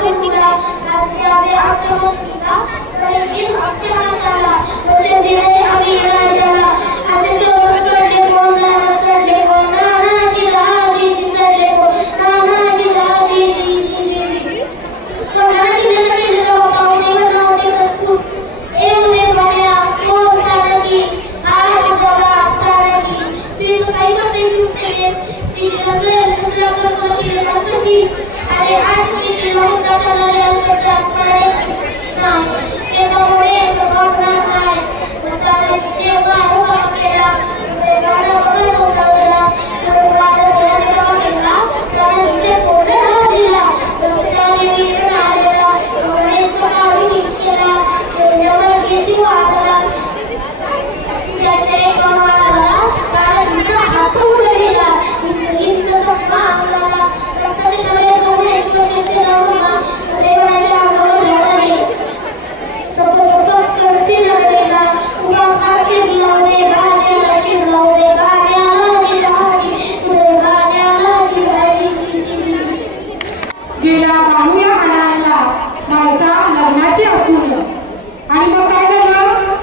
आकृतीला नाचले आम्ही आमच्या भक्तीला करेल आमच्या नाचाला वचन दिले आम्ही राजाला असे चोरून तोडले कोण नाना चढले कोण नानाजी राजीची चढले कोण नानाजी राजीची कोणाला दिले सगळे जबाबदार होते नावाचे कचकूप ए उदय बन्या कोण नानाजी आज जबाब तानाजी तू काही करते शिवसेनेत दिलेला जल दुसरा करतो दिलेला कधी अरे आज दिलेला दुसरा करणारे अंतरचा पाण्याची नाही याच्यामुळे प्रभावणार नाही तानाजी प्रेमात उभा केला गाणं बघा चौथा गेला बरोबर जोराने बघा केला तानाजीच्या पोटाला दिला त्याने वीर आलेला डोळ्यांचा काळी निश्चला शरीरावर कीर्ती वाढला त्याच्या एका माराला तानाजीचा हात उडविला इंच मागला रक्ताचे नळे गणेश कसे राहुला देवाच्या अंगावर झाला सपसप करते नरडेला उभा फार चिरला उदय भाण्याला चिरला उदय भाण्याला जिल्हाजी उदय भाण्याला जिल्हाजी गेला बाणूला आणायला माझा लग्नाची असून आणि मग काय झालं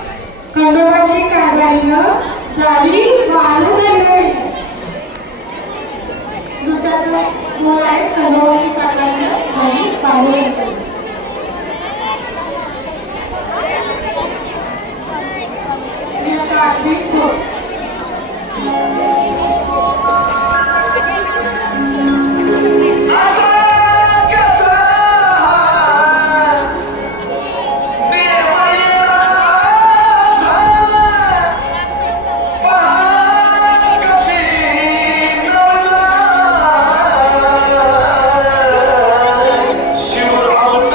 खंडोबाची कारभारीनं झाली वाळू दरगडी नृत्याचं मूळ आहे खंडोबाची कारभारीनं झाली वाळू दरगडी शिवराम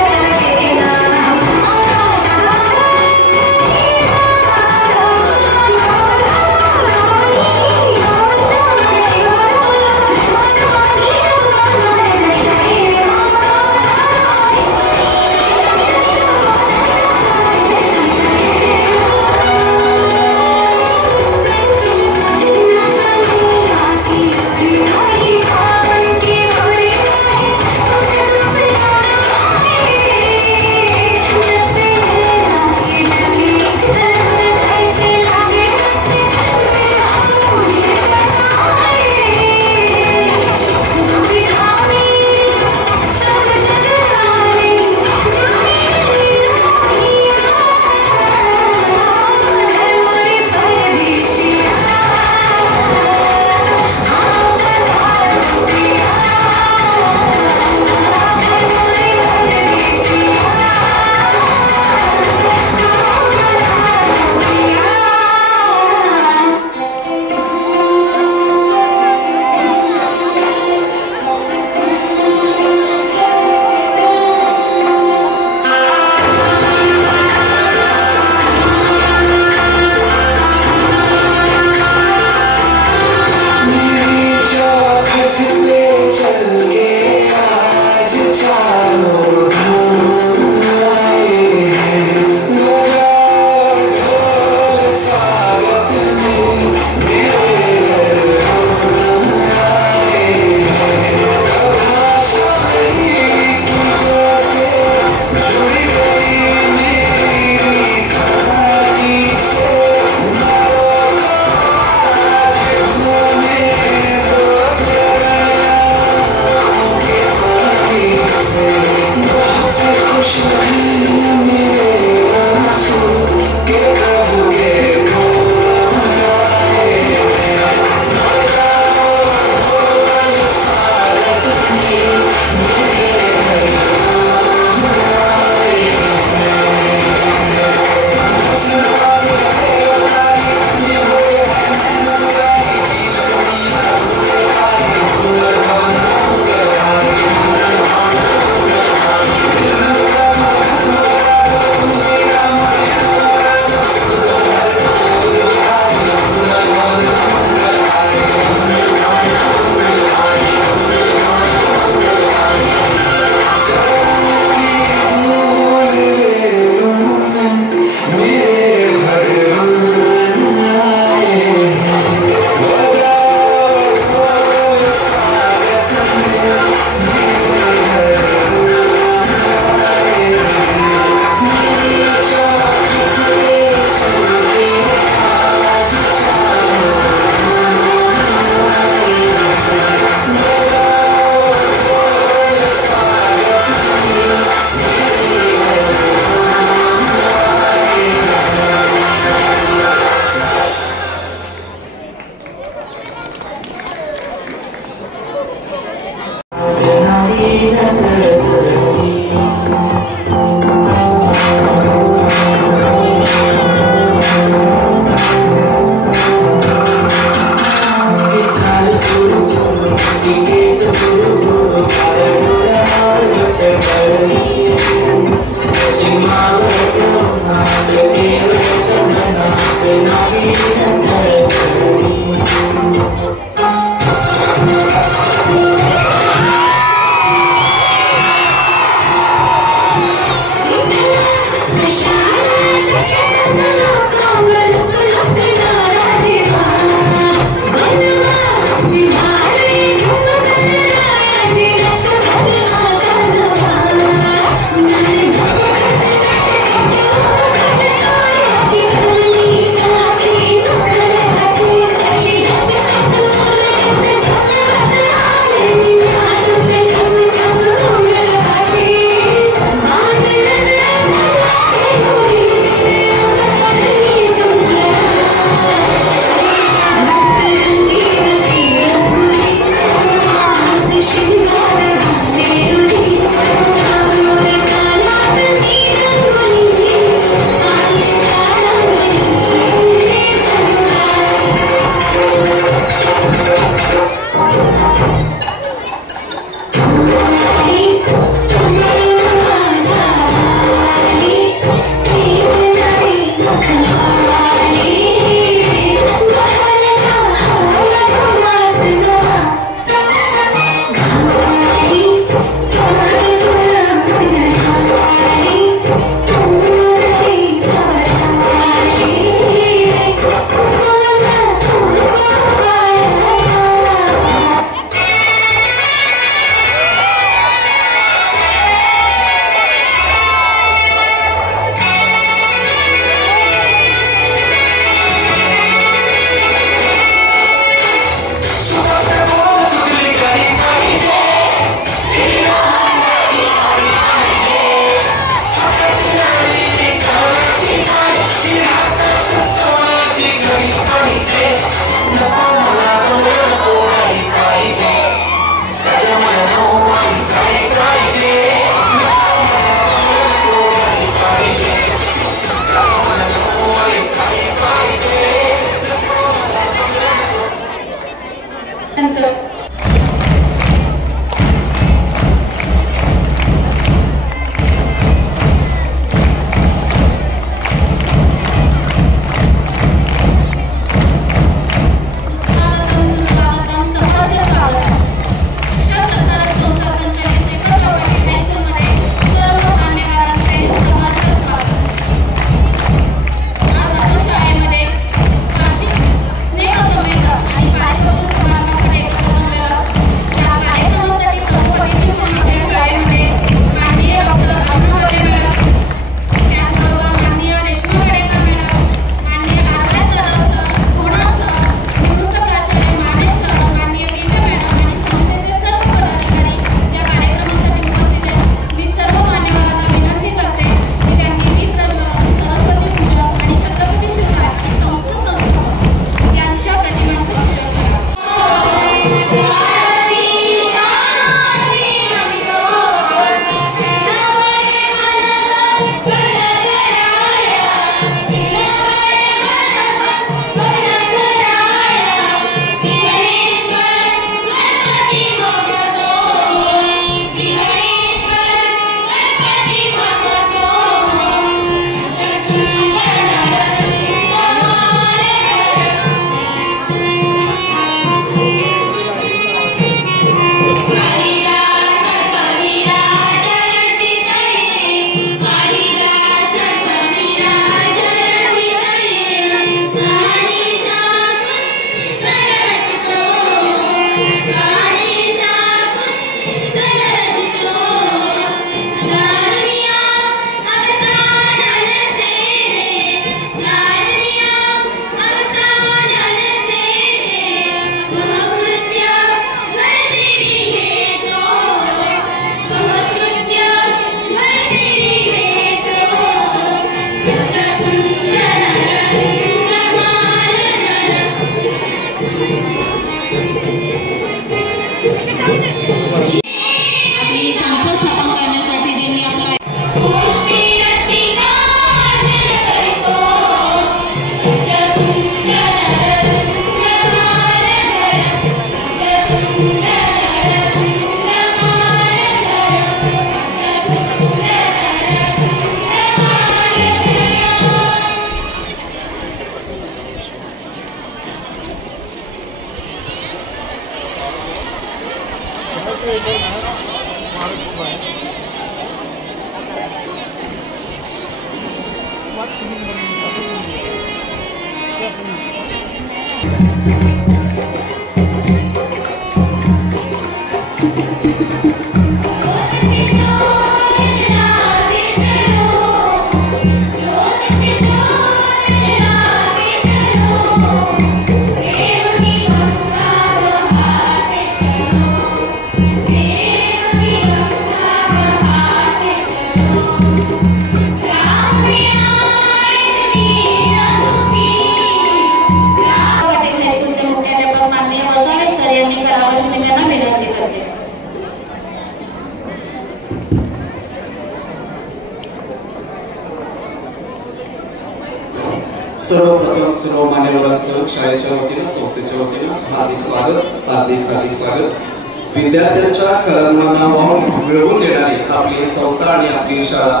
सर्वप्रथम सर्व मान्यवरांचं शाळेच्या वतीनं संस्थेच्या वतीनं हार्दिक स्वागत, हार्दिक स्वागत। विद्यार्थ्यांच्या कलागुणांना वाव मिळवून देणारी आपली संस्था आणि आपली शाळा,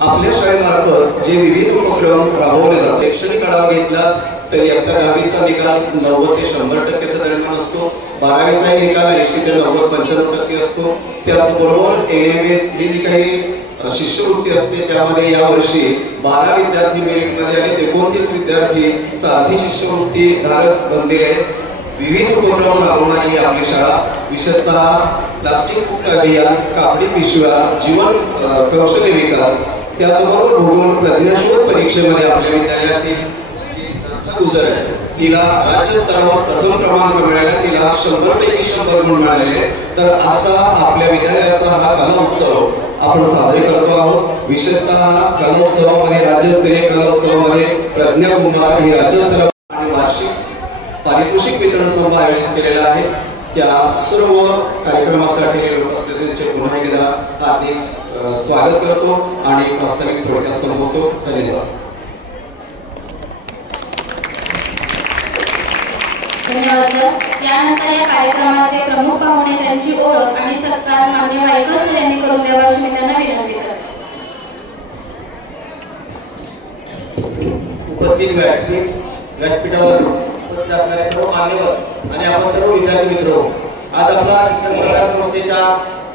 आपल्या शाळेमार्फत जे विविध उपक्रम राबवले जातात, शैक्षणिक आढावा घेतला तर इयत्ता 10वीचा निकाल 90 ते 100% दरम्यान असतो, 12वीचा निकाल 80 ते 90-95% असतो। त्याचबरोबर NMS ही जी काही शिष्यवृत्ती असते त्यामध्ये यावर्षी 12 विद्यार्थी मेरिटमध्ये आले, 29 विद्यार्थी सारथी शिष्यवृत्ती धारक बनलेले आहेत। विविध उपक्रम राबवणारी आपली शाळा, विशेषतः प्लास्टिक मुक्त अभियान, कापडी पिशव्या, जीवन कौशल्य विकास, त्याचबरोबर भूगोल प्रज्ञाशोध परीक्षेमध्ये आपल्या विद्यालयातील गुजर आहे तिला राज्यस्तरावर प्रथम क्रमांक मिळाला, तिला 100 पैकी 100 गुण मिळालेले। तर असा आपल्या विद्यालयाचा हा कला उत्सव आपण साजरे करतो आहोत। विशेषतः कला उत्सवामध्ये, राज्यस्तरीय कला उत्सवामध्ये प्रज्ञा कुंभार ही राज्यस्तरावर आणि वार्षिक पारितोषिक वितरण समारंभ आयोजित केलेला आहे। त्या सर्व कार्यक्रमासाठी उपस्थितीचे पुन्हा एकदा हार्दिक स्वागत करतो आणि प्रास्ताविक थोडक्यात संबोधतो। धन्यवाद। धन्यवाद सर। त्यानंतर या कार्यक्रमाचे प्रमुख पाहुणे, त्यांची ओळख आणि सत्कार मान्य वायकर सर यांनी करून द्यावा अशी मी त्यांना विनंती करते। उपस्थित व्यासपीठावर उपस्थित असणारे सर्व मान्यवर आणि आपण सर्व विद्यार्थी मित्र, आज आपला शिक्षण प्रसार संस्थेच्या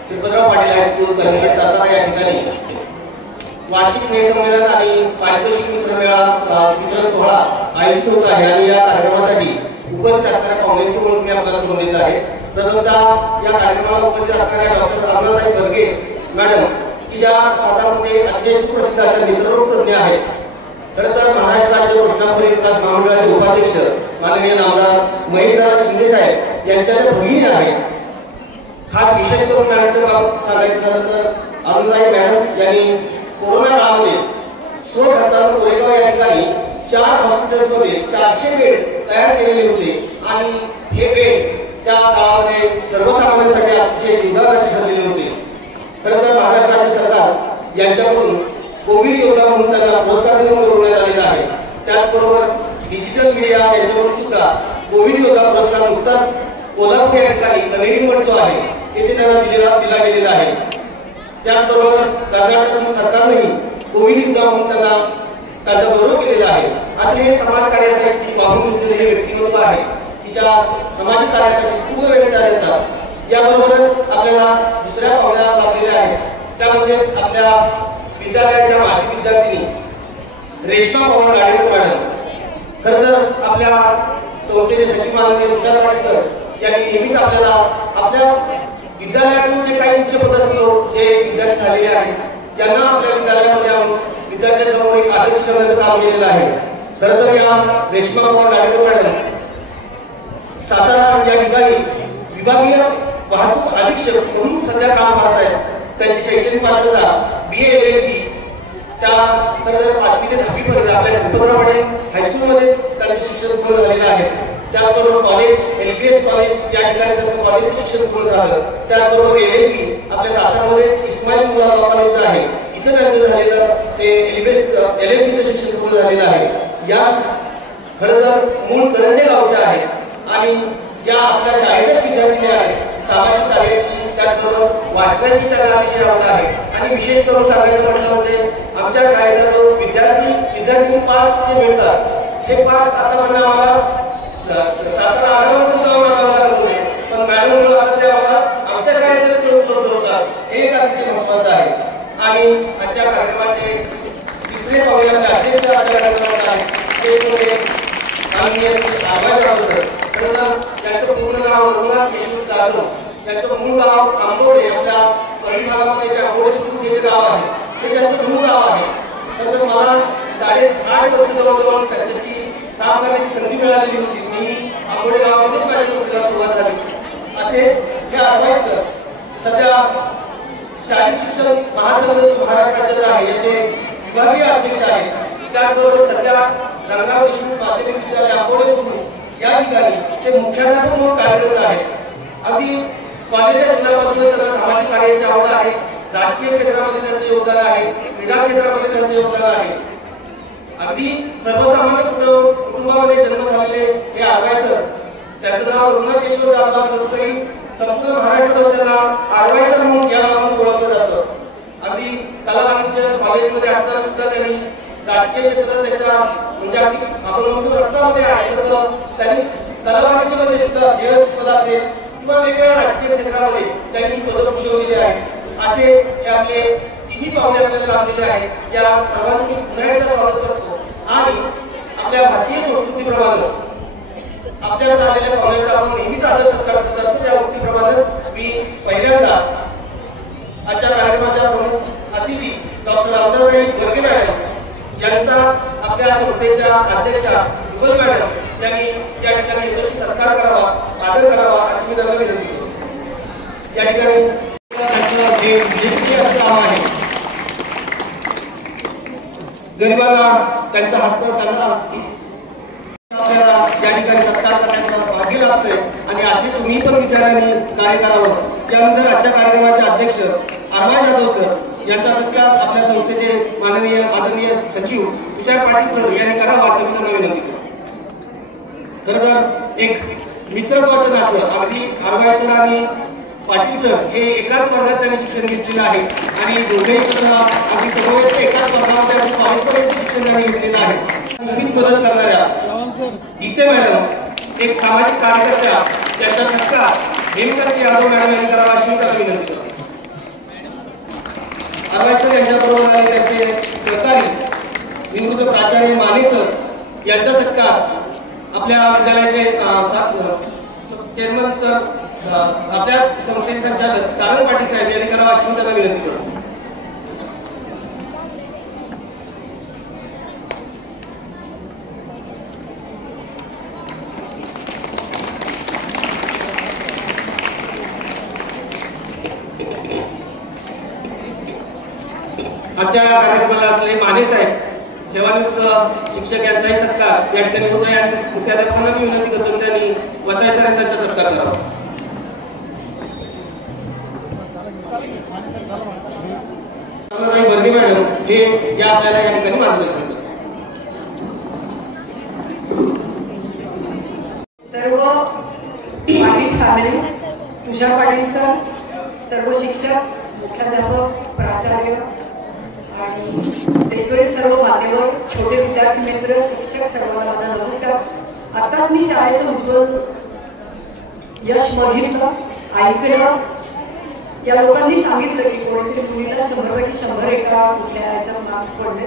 शिरपतराव पाटील हायस्कूल कलिंगड सातारा या ठिकाणी वार्षिक स्नेहसंमेलन आणि पारितोषिक वितरण सोहळा आयोजित होत आहे आणि या कार्यक्रमासाठी उपस्थित असणाऱ्या पाहुण्यांची ओळख मी आपल्याला करून देत आहे। प्रथमतः या कार्यक्रमाला उपस्थित असणाऱ्या डॉक्टर अमलाताई बर्गे मॅडम, की ज्या सातारामध्ये अतिशय सुप्रसिद्ध अशा नेत्ररोग तज्ञ आहेत। खरं तर महाराष्ट्र राज्य घोषणाखोरी विकास महामंडळाचे उपाध्यक्ष माननीय नामदार महेशदादा शिंदे साहेब यांच्या त्या भगिनी आहेत। खास विशेष करून मॅडमच्या बाबत सांगायचं झालं तर अमलाताई मॅडम यांनी कोरोना काळामध्ये स्वखर्चाने कोरेगाव या ठिकाणी 4 हॉस्पिटल्समध्ये 400 बेड तयार केलेले होते आणि हे बेड त्या काळामध्ये सर्वसामान्यांसाठी अतिशय जीवदान ठरलेले होते। खरं तर महाराष्ट्र राज्य सरकार यांच्याकडून कोविड योद्धा म्हणून त्यांना पुरस्कार देऊन गौरवण्यात आलेला आहे। त्याचबरोबर डिजिटल मीडिया यांच्याकडून सुद्धा कोविड योद्धा पुरस्कार नुकताच कोल्हापूर या ठिकाणी कनेरी मठ जो आहे तेथे त्यांना दिला गेलेला आहे। त्याचबरोबर कर्नाटक सरकारनेही कोविड योद्धा म्हणून त्यांचा गौरव केलेला आहे। असे हे समाज कार्यासाठी वाहून घेतलेले हे व्यक्तिमत्व आहे की ज्या सामाजिक कार्यासाठी खूप वेळ देतात। याबरोबरच आपल्याला दुसऱ्या पाहुण्या लाभलेल्या आहेत, त्यामध्येच आपल्या विद्यालयाच्या माजी विद्यार्थिनी रेश्मा पवार गाडेकर मॅडम। खरं तर आपल्या संस्थेचे सचिव माननीय तुषार पाटील सर यांनी नेहमीच आपल्याला आपल्या विद्यालयातून जे काही उच्च पदस्थ लोक जे विद्यार्थी झालेले आहेत यांना आपल्या विद्यालयामध्ये आणून विद्यार्थ्यांसमोर एक आदर्श ठेवण्याचं काम केलेलं आहे। खरं तर या रेश्मा पवार गाडेकर मॅडम सातारा या ठिकाणी विभागीय वाहतूक अधीक्षक म्हणून सध्या काम पाहत आहेत। त्यांची शैक्षणिक पात्रता BA LLB त्या खरं तर 5वी ते 10वी पर्यंत आपल्या शिरपतराव पाटील हायस्कूलमध्येच त्यांचे शिक्षण पूर्ण झालेलं आहे। त्याचबरोबर कॉलेज LBS कॉलेज या ठिकाणी त्यांचं कॉलेजचं शिक्षण पूर्ण झालं। त्याचबरोबर LLB आपल्या सातारामध्ये इस्माईल मुला कॉलेज आहे, इथं त्यांचं झालेलं ते LLBचं शिक्षण पूर्ण झालेलं आहे। या खरं तर मूळ करंजे गावच्या आहेत आणि या आपल्या शाळेच्या विद्यार्थी आहेत। सामाजिक कार्याची त्याचबरोबर वाचनाची त्यांना अतिशय आवड आहे आणि विशेष करून सांगायचं म्हटलं म्हणजे आमच्या शाळेचा जो विद्यार्थी पास ते मिळतात हे पास आतापर्यंत आम्हाला सातारा आगावर जाऊन लागत होते, पण मॅडम आता ते आम्हाला आमच्या शाळेत उपलब्ध होतात हे एक अतिशय महत्त्वाचं आहे. आणि आजच्या कार्यक्रमाचे तिसरे पाऊल अध्यक्ष आजच्या कार्यक्रमात आहेत ते म्हणजे माननीय आरवाई जाधव. त्यांचं पूर्ण नाव रघुनाथ केशव जाधव. त्यांचं मूळ गाव आंबोडे, आपल्या परळी भागामध्ये जे आंबोडे बुद्रुक हे गाव आहे ते त्यांचं मूळ गाव आहे. तर मला 8.5 वर्ष जवळजवळ त्यांच्याशी काम करण्याची संधी मिळालेली होती. मी आंबोडे गावामध्येच माझ्या नोकरीला सुरुवात झाली. असे हे आरवाई सर सध्या शारीरिक शिक्षण महासंघ महाराष्ट्र राज्याचा आहे याचे विभागीय अध्यक्ष आहेत. त्याचबरोबर सध्या रंगराव देशमुख माध्यमिक विद्यालय आंबोडे बुद्रुक या ठिकाणी ते मुख्याध्यापक म्हणून कार्यरत आहेत. अगदी कॉलेजच्या जीवनापासून त्यांना सामाजिक कार्याची आवड आहे. राजकीय क्षेत्रामध्ये त्यांचे योगदान आहे. क्रीडा क्षेत्रामध्ये त्यांचे योगदान आहे. अगदी सर्वसामान्य कुटुंबामध्ये जन्म झालेले हे आरवाई सर, त्यांचं नाव रघुनाथ केशव जाधव असलं तरी संपूर्ण महाराष्ट्रात त्यांना आरवाई सर म्हणून या नावाने ओळखलं जातं. अगदी कला वाणिज्य कॉलेजमध्ये असताना सुद्धा त्यांनी राजकीय क्षेत्रात त्याच्या म्हणजे अगदी आपण म्हणतो रक्तामध्ये आहे तसं त्यांनी कला वाणिज्यामध्ये सुद्धा जेएस पद असेल किंवा वेगवेगळ्या राजकीय क्षेत्रामध्ये त्यांनी पदं भूषवलेली आहेत. असे हे आपले तिन्ही पावले आपल्याला लाभलेले आहेत. या सर्वांनी पुन्हा एकदा स्वागत करतो. आणि आपल्या भारतीय संस्कृतीप्रमाणे आपल्याला आलेल्या पाहुण्याचा आपण नेहमीच आदर सत्कार करतो. त्या वृत्तीप्रमाणेच मी पहिल्यांदा आजच्या कार्यक्रमाच्या प्रमुख अतिथी डॉक्टर रामदासबाई गर्गे मॅडम यांचा आपल्या संस्थेच्या अध्यक्षा युगल मॅडम यांनी या ठिकाणी यथोचित सत्कार करावा, आदर करावा अशी मी त्यांना विनंती करतो. या ठिकाणी जे काम आहे गरिबांना त्यांचा हक्क त्यांना आपल्याला या ठिकाणी सत्कार करण्याचं भाग्य लाभतंय आणि असे तुम्ही पण विद्यार्थ्यांनी कार्य करावं. त्यानंतर आजच्या कार्यक्रमाचे अध्यक्ष आरवाई जाधव सर यांचा सत्कार आपल्या संस्थेचे माननीय आदरणीय सचिव तुषार पाटील सर यांनी करावा असं मी त्यांना विनंती करतो. तर एक मित्रत्वाचं नातं अगदी आरवाई सर आणि पाटील सर हे एकाच वर्गात त्यांनी शिक्षण घेतलेलं आहे आणि दोघेही अगदी सर्व एकाच वर्गामध्ये कॉलेजपर्यंत शिक्षण त्यांनी घेतलेलं आहे. विविध बदल करणाऱ्या गीते मॅडम एक सामाजिक कार्यकर्त्या त्यांचा सत्कार हेमकांत यादव मॅडम यांनी करावा अशी मी त्यांना विनंती करतो. आरवाई सर यांच्याबरोबर आले त्यांचे सहकारी निवृत्त प्राचार्य माने सर यांचा सत्कार आपल्या विद्यालयाचे चेअरमन सर आपल्या संस्थेचे संचालक सारंग पाटील साहेब यांनी करावा अशी मी त्यांना विनंती करतो. आजच्या कार्यक्रमाला असलेले माने साहेब सेवानिवृत्त शिक्षक यांचाही सत्कार या ठिकाणी होत आहे आणि मुख्याध्यापकांना मी विनंती करतो की त्यांनी वसाई सर यांचा सत्कार करावा. वर्गे मॅडम हे या आपल्याला या ठिकाणी मार्गदर्शन करतात. सर्व पाटील फॅमिली, तुषार पाटील सर, सर्व शिक्षक, मुख्याध्यापक, प्राचार्य आणि स्टेजवरील सर्व मान्यवर, छोटे विद्यार्थी मित्र, शिक्षक सर्वांना माझा नमस्कार. आताच मी शाळेचं उज्ज्वल यश बघितलं, ऐकलं. या लोकांनी सांगितलं की कोणीतरी मुलीला 100पैकी 100 एका कुठल्या याच्यात मार्क्स पडले.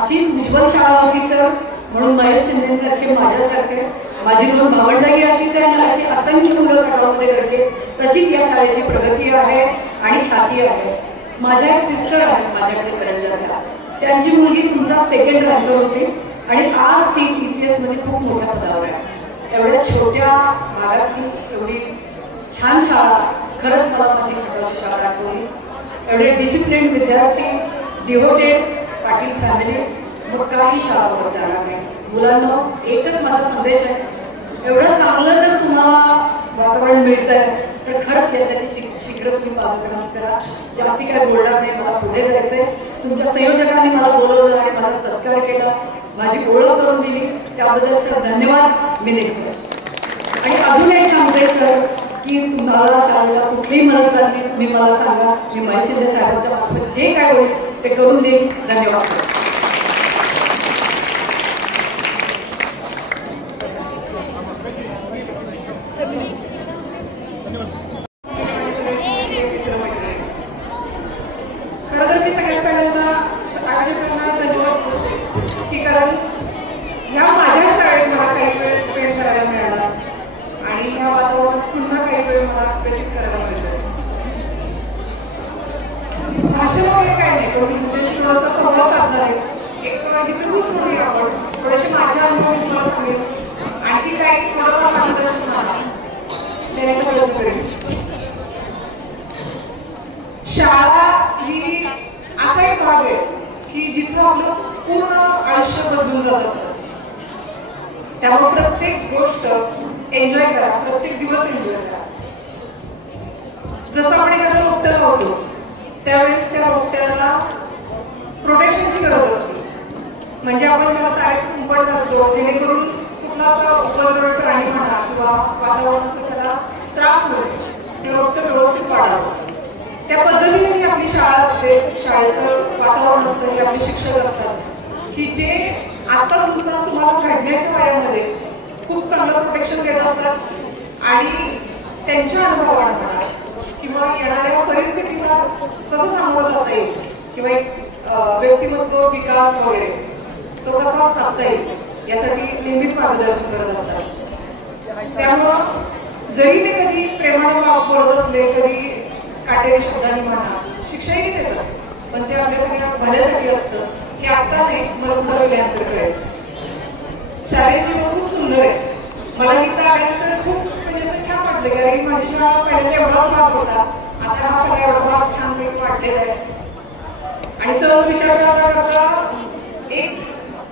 अशीच उज्ज्वल शाळा होती सर. म्हणून महेश शिंदेसारखे, माझ्यासारखे, माझी 2 भावंडही अशीच आहे आणि अशी असंख्य मुलं काळामध्ये घडते. तशीच या शाळेची प्रगती आहे आणि ख्याती आहे. माझ्या एक सिस्टर आहेत माझ्याकडे करंजाला, त्यांची मुलगी तुमचा सेकंड रँकर होती आणि आज ती TCS मध्ये खूप मोठ्या पदावर आहे. एवढ्या छोट्या भागातली एवढी छान शाळा, खरंच मला माझी खटावची शाळा दाखवली. एवढे डिसिप्लिन विद्यार्थी, डिव्होटेड पाटील फॅमिली, मग काही शाळा होत जाणार नाही. मुलांना एकच माझा संदेश आहे, एवढं चांगलं जर तुम्हाला वातावरण मिळतंय तर खरंच यशाची शिखर तुम्ही पादाक्रांत करा. जास्ती काय बोलणार नाही, मला पुढे जायचंय. तुमच्या संयोजकांनी मला बोलवलं आणि मला सत्कार केला, माझी ओळख करून दिली, त्याबद्दल सर धन्यवाद मी देतो. आणि अजून एक सांगते सर की तुम्हाला शाळेला कुठलीही मदत लागली तुम्ही मला सांगा, मी महेश शिंदे साहेबांच्या मार्फत जे काय होईल ते करून देईन. धन्यवाद. व्यतीत करायला मिळतं. भाषण वगैरे काय नाही, पण तुमच्याशी थोडासा संवाद साधणार आहे. एक हितगुज म्हणूया आपण, थोडेसे माझ्या अनुभव तुम्हाला सांगेल, आणखी काही थोडंफार मार्गदर्शन मला देण्याचा प्रयत्न करेल. शाळा ही असा एक भाग आहे की जिथं आपलं पूर्ण आयुष्य बदलून जात असतं. त्यामुळे प्रत्येक गोष्ट एन्जॉय करा, प्रत्येक दिवस एन्जॉय करा. जसं आपण एखादं रोपटं लावतो त्यावेळेस त्या रोपट्याला प्रोटेक्शनची गरज असते. म्हणजे आपण त्याला तारेत कुंपण घालतो जेणेकरून कुठला असा उपद्रवी प्राणी म्हणा किंवा वातावरणाचा त्याला त्रास होईल, ते रोपटं व्यवस्थित वाढावं. त्या पद्धतीने ही आपली शाळा असते, शाळेचं वातावरण असतं, हे आपले शिक्षक असतात की जे आता तुम्हाला घडण्याच्या वयामध्ये खूप चांगलं प्रोटेक्शन देत असतात आणि त्यांच्या अनुभवानं म्हणा किंवा येणाऱ्या परिस्थितीला कसं सामोरं जाता येईल किंवा एक व्यक्तिमत्व विकास वगैरे तो कसा साधता येईल यासाठी नेहमीच मार्गदर्शन करत असतात. त्यामुळं जरी ते कधी प्रेमाने बोलत असले, कधी काटेरी शब्दांनी म्हणा, शिक्षाही देतात, पण ते आपल्या सगळ्या भल्यासाठी असतं की आता नाही मला तुम्हाला गेल्यानंतर कळेल. शालेय जीवन खूप सुंदर आहे. मला इथं आल्यानंतर खूप म्हणजे असं छान वाटलं की अरे माझी शाळा पहिल्यांदा एवढा भाग होता, आता हा सगळा एवढा भाग छानपैकी वाढलेला आहे. आणि सहज विचार करता एक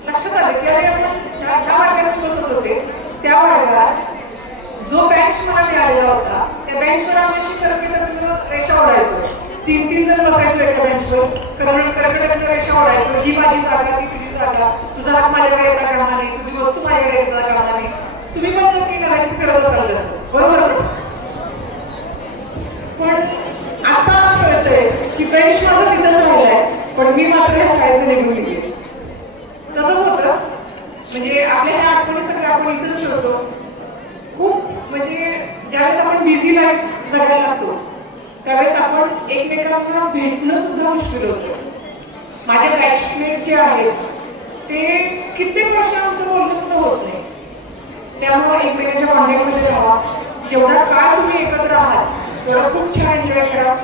लक्षात आलं की अरे आपण ज्या वर्गात बसत होते त्या वर्गात जो बेंच मला मिळालेला होता त्या बेंचवर आम्ही अशी कर्कटक रेषा ओढायचो. 3-3 जण बसायचो एका बेंचवर, कर्कटक रेषा ओढायचो. ही माझी जागा, ती तुझी जागा, तुझा हात माझ्याकडे येता कामा नाही, तुझी वस्तू माझ्याकडे येता कामा नाही. तुम्ही पण नक्की करायची करत असाल तसं, बरोबर. पण आता कळतंय की बेंच माझं तिथंच राहिलाय, पण मी मात्र ह्या शाळेत निघून गेले. तसंच होतं. म्हणजे आपल्या ह्या आठवणी सगळ्या आपण इथंच ठेवतो. खूप म्हणजे ज्यावेळेस आपण बिझी लाईफ जगायला लागतो त्यावेळेस आपण एकमेकांना भेटणं सुद्धा मुश्किल होतं. माझे बॅचमेट जे आहेत ते कित्येक वर्षांचं बोलणं सुद्धा होत नाही. त्यामुळे एकमेकांच्या कॉन्टॅक्टमध्ये राहा. जेवढा काळ तुम्ही एकत्र आहात तेवढा खूप छान एन्जॉय करा.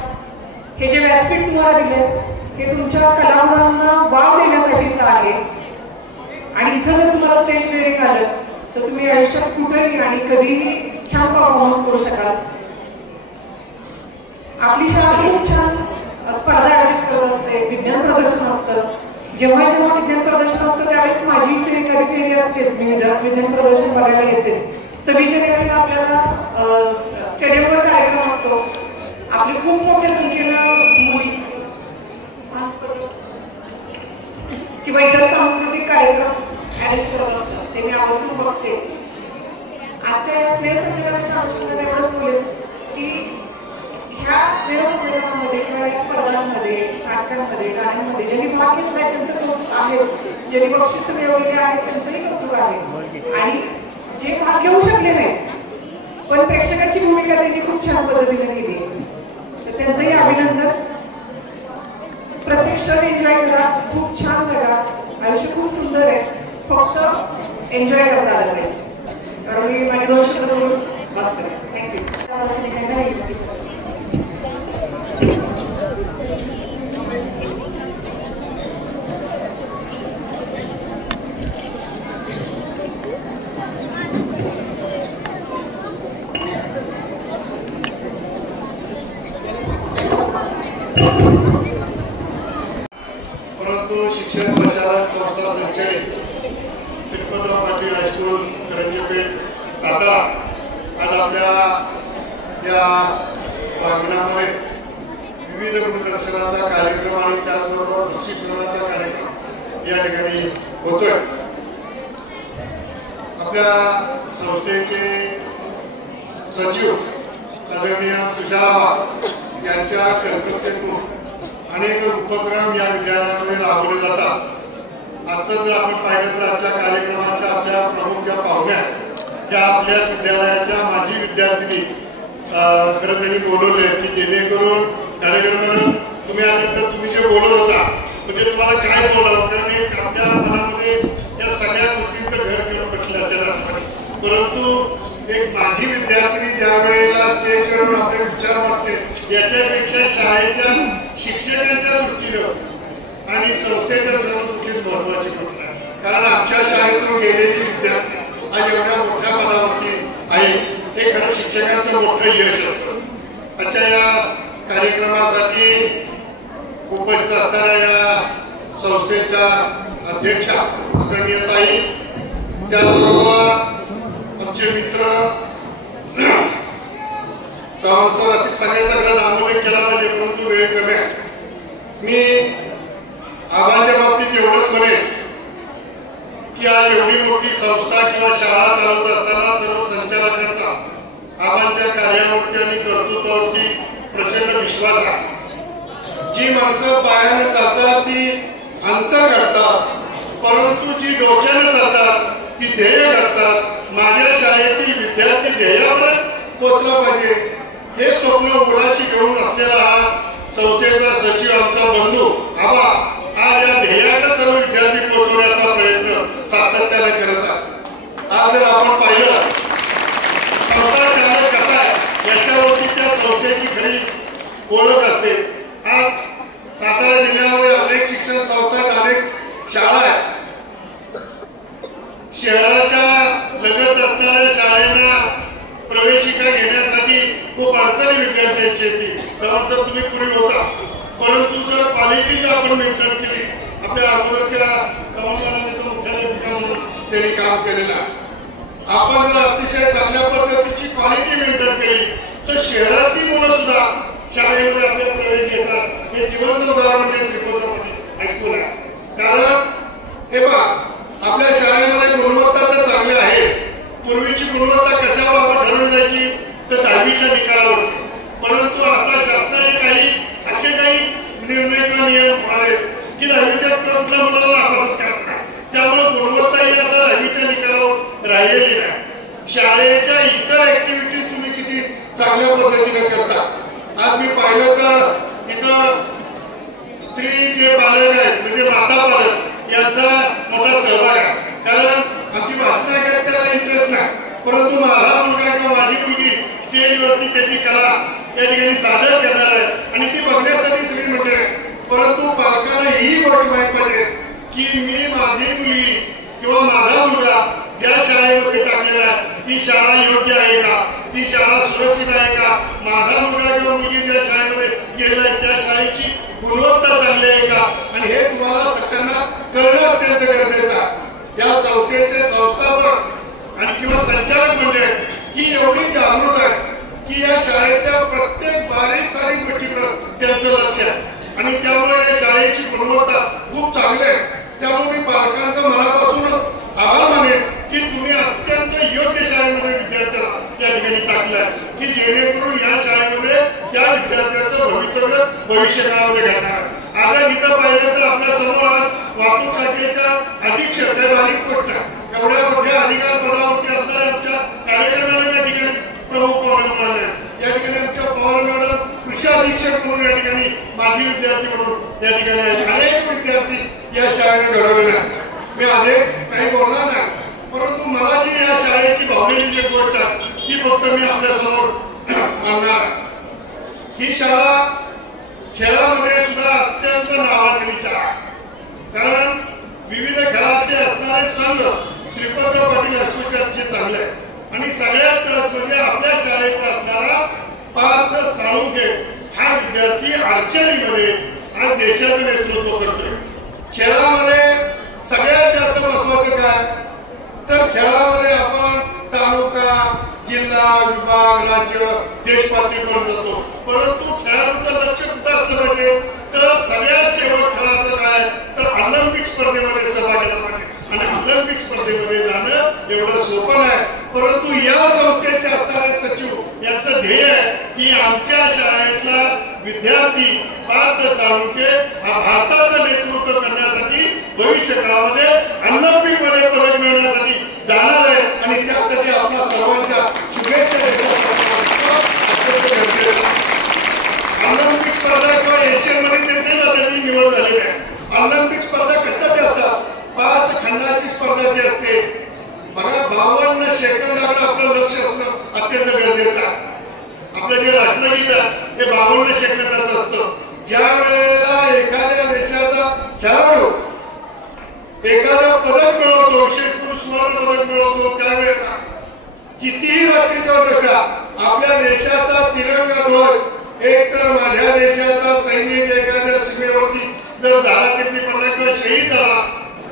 हे जे व्यासपीठ तुम्हाला दिले हे तुमच्या कलागुणांना वाव देण्यासाठीच आहे. आणि इथं जर तुम्हाला स्टेज डेअरिंग आलं तर तुम्ही आयुष्यात कुठेही आणि कधीही छान परफॉर्मन्स करू शकाल. आपली शाळा खूप छान स्पर्धा आयोजित करत असते, विज्ञान प्रदर्शन असतं. जेव्हा जेव्हा विज्ञान प्रदर्शन असतं त्यावेळेस माझी इथे एखादी फेरी असतेच, मी विज्ञान प्रदर्शन बघायला येतेच. 26 जानेवारीला आपल्याला स्टेडियमवर कार्यक्रम असतो. आपली खूप मोठ्या संख्येनं मुली किंवा इतर सांस्कृतिक कार्यक्रम अरेंज करत असतात, ते मी आवर्जून बघते. आजच्या या स्नेहसंमेलनाच्या अनुषंगाने एवढंच बोलेल की ह्या स्नेहसंमेलनामध्ये किंवा या स्पर्धांमध्ये, नाटकांमध्ये, गाण्यांमध्ये ज्यांनी भाग घेतलाय त्यांचं कौतुक आहे, ज्यांनी बक्षीस मिळवलेले आहेत त्यांचंही कौतुक आहे. आणि जे भाग घेऊ शकले नाहीत पण प्रेक्षकाची भूमिका त्यांनी खूप छान पद्धतीने केली तर त्यांचंही अभिनंदन. प्रत्येक क्षण एन्जॉय करा, खूप छान जगा. आयुष्य खूप सुंदर आहे, फक्त एन्जॉय करता आलं पाहिजे. कारण मी माझे 2 शब्द बोलून बसते. थँक्यू. परंतु शिक्षण प्रसारक संस्था संचालित श्रीपतराव पाटील हायस्कूल करंजीपेठ सातारा आज आपल्या या प्रांगणामध्ये विविध प्रदर्शनाचा कार्यक्रम आणि त्याचबरोबर बक्षीस वितरणाचा कार्यक्रम या ठिकाणी होतोय. आपल्या संस्थेचे सचिव आदरणीय तुषाराबा यांच्या कल्पनेतून अनेक उपक्रम या विद्यालयामध्ये राबवले जातात. आता जर आपण पाहिलं तर आजच्या कार्यक्रमाच्या आपल्या प्रमुख पाहुण्या त्या आपल्या विद्यालयाच्या माजी विद्यार्थिनी खरं त्यांनी बोलवले की जेणेकरून कार्यक्रमानं तुम्ही आता तर तुम्ही जे बोलत होता म्हणजे तुम्हाला काय बोलावं, कारण एक आपल्या मनामध्ये या सगळ्या गोष्टींचं घर घेऊन बसलं त्याला. परंतु एक माझी विद्यार्थिनी त्यावेळेला स्टेजवरून आपले विचार मांडते, याच्यापेक्षा शाळेच्या शिक्षकांच्या दृष्टीनं आणि संस्थेच्या दृष्टीनं कुठलीच महत्वाची गोष्ट आहे. कारण आमच्या शाळेतून गेलेली विद्यार्थी आज एवढ्या मोठ्या पदावरती आहे, हे खरं शिक्षकांचं मोठं यश असतं. आजच्या या कार्यक्रमासाठी उपस्थित असणाऱ्या या संस्थेच्या अध्यक्षा आदरणीय ताई, त्याचबरोबर आमचे मित्र चव्हाण सर, असे सगळ्यांचा नामोल्लेख केला पाहिजे, परंतु वेळ कमी आहे. मी आबांच्या बाबतीत एवढंच म्हणेन की आज एवढी मोठी संस्था किंवा शाळा चालवत असताना सर्व संचालकांचा आबांच्या कार्यावरती आणि कर्तृत्वावरती प्रचंड विश्वास आहे. जी माणसं पायाने चालतात ती अंतर घडतात, परंतु जी डोक्याने चालतात ती ध्येय घडतात. माझ्या शाळेतील विद्यार्थी ध्येयापर्यंत पोहोचला पाहिजे हे स्वप्न उराशी घेऊन असलेला हा संस्थेचा सचिव आमचा बंधू आबा आज या ध्येयाकडे सर्व विद्यार्थी पोहोचवण्याचा प्रयत्न सातत्याने करत आहेत. आज जर आपण पाहिलं संस्था चालक कसा आहे याच्यावरती त्या संस्थेची खरी ओळख असते. आज सातारा जिल्ह्यामध्ये अनेक शिक्षण संस्था, अनेक शाळा आहेत. शहराच्या लगत असणाऱ्या शाळेला प्रवेशिका घेण्यासाठी खूप अडचणी विद्यार्थ्यांची येते. तर तुम्ही पूर्वी होता, परंतु जर क्वालिटी जर आपण मेंटेन केली, आपल्या अगोदरच्या मुख्याध्यापिका त्यांनी काम केलेलं आहे. आपण जर अतिशय चांगल्या पद्धतीची क्वालिटी मेंटेन केली तर शहरातली मुलं सुद्धा शाळेमध्ये आपले प्रवेश घेतात. हे जिवंत उदाहरण म्हणजे श्रीपत्र हायस्कूल आहे. कारण हे पहा, आपल्या शाळेमध्ये गुणवत्ता तर चांगली आहे. पूर्वीची गुणवत्ता कशावर आपण ठरवली जायची तर 10वीच्या निकालावरती, परंतु आता शासनाने काही असे काही निर्णय किंवा नियम आले की 10वीच्या कुठल्या मुलाला नापासच करत नाही. त्यामुळे गुणवत्ता ही आता 10वीच्या निकालावर राहिलेली नाही. शाळेच्या इतर ऍक्टिव्हिटीज तुम्ही किती चांगल्या पद्धतीने करता. आज मी पाहिलं तर इथं स्त्री जे पालक आहेत म्हणजे माता पालक यांचा मोठा सहभाग आहे. कारण आमची भाषणं करत त्याला इंटरेस्ट नाही, परंतु माझा मुलगा किंवा माझी मुलगी स्टेजवरती त्याची कला या ठिकाणी सादर करणार आहे आणि ती बघण्यासाठी सगळी मंडळी आहे. परंतु पालकांना ही गोष्ट माहीत पाहिजे की मी माझी मुलगी किंवा माझा मुलगा ज्या शाळेमध्ये टाकलेला आहे ती शाळा योग्य आहे का, ती शाळा सुरक्षित आहे का, माझा मुलगा किंवा मुलगी ज्या शाळेमध्ये गेलेला आहे त्या शाळेची गुणवत्ता चांगली आहे का, आणि हे तुम्हाला सगळ्यांना करणं अत्यंत गरजेचं आहे. या संस्थेचे संस्थापक आणि किंवा संचालक मंडळ ही एवढी जागृत आहे की या शाळेच्या प्रत्येक बारीक सारीक गोष्टीकडे त्यांचं लक्ष आहे आणि त्यामुळे या शाळेची गुणवत्ता खूप चांगली आहे. त्यामुळे मी पालकांचं मनापासून आभार मानेन की तुम्ही अत्यंत योग्य शाळेमध्ये विद्यार्थ्याला या ठिकाणी टाकलं आहे की जेणेकरून या शाळेमध्ये त्या विद्यार्थ्याचं भविष्य काळामध्ये घडणार आहे. आता जिथं पाहिलं तर आपल्या समोर आज वाहतूक शाखेच्या अधीक्षक बारीक गोष्ट एवढ्या मोठ्या अधिकार पदावरती असणाऱ्या आमच्या कार्यक्रमाला या ठिकाणी प्रमुख पाहुणे म्हणून या ठिकाणी आमच्या पवार मॅडम कृषी अधीक्षक म्हणून या ठिकाणी माजी विद्यार्थी म्हणून या ठिकाणी अनेक विद्यार्थी या शाळेने घडवलेले आहेत. मी अनेक काही बोलणार नाही, परंतु मला जी या शाळेची भावनेची जी गोष्ट आहे ती फक्त मी आपल्या समोर मांडणार आहे. ही शाळा खेळामध्ये सुद्धा अत्यंत नावाजलेली शाळा, कारण विविध खेळाचे असणारे संघ श्रीपतराव पाटील हायस्कूलचे अतिशय चांगले आहे आणि सगळ्यात कळस म्हणजे आपल्या शाळेचा असणारा पार्थ साळुंखे हा विद्यार्थी आर्चरीमध्ये आज देशाचं नेतृत्व करतोय. खेळामध्ये सगळ्यात जास्त महत्वाचं काय तर खेळामध्ये आपण तालुका, जिल्हा, विभाग, राज्य, देश पातळीवर जातो, परंतु खेळाडूचं लक्ष कुठं असलं पाहिजे तर सगळ्यात शेवट खेळाचं काय तर ऑलिम्पिक स्पर्धेमध्ये सहभाग घेतला पाहिजे. आणि ऑलिम्पिक स्पर्धेमध्ये जाणं एवढं सोपं नाही, परंतु या संस्थेचे असणारे सचिव यांचं ध्येय आहे की आमच्या शाळेतला विद्यार्थी पार्थ साळुंखे हा भारताचं नेतृत्व करण्यासाठी भविष्य काळामध्ये ऑलिम्पिक मध्ये पदक मिळवण्यासाठी जाणार आहे आणि त्यासाठी आपल्या सर्वांच्या शुभेच्छा ऑलिम्पिक स्पर्धा किंवा एशियन मध्ये त्यांची निवड झालेली आहे. ऑलिम्पिक स्पर्धा कशासाठी असतात 5 खंडाची स्पर्धा जी असते बघा 52 सेकंदाकडे आपलं लक्ष असणं अत्यंत गरजेचं आहे. बघितलं हे 52 सेकंदाचं असतं. ज्या वेळेला एखाद्या देशाचा खेळाडू एखादा पदक मिळवतो, विशेष पुरुष स्वर्ण पदक मिळवतो, त्यावेळेला कितीही रात्रीचा धक्का आपल्या देशाचा तिरंगा ध्वज एक तर माझ्या देशाचा सैनिक एखाद्या सीमेवरती जर धारातीर्थी पडला किंवा शहीद झाला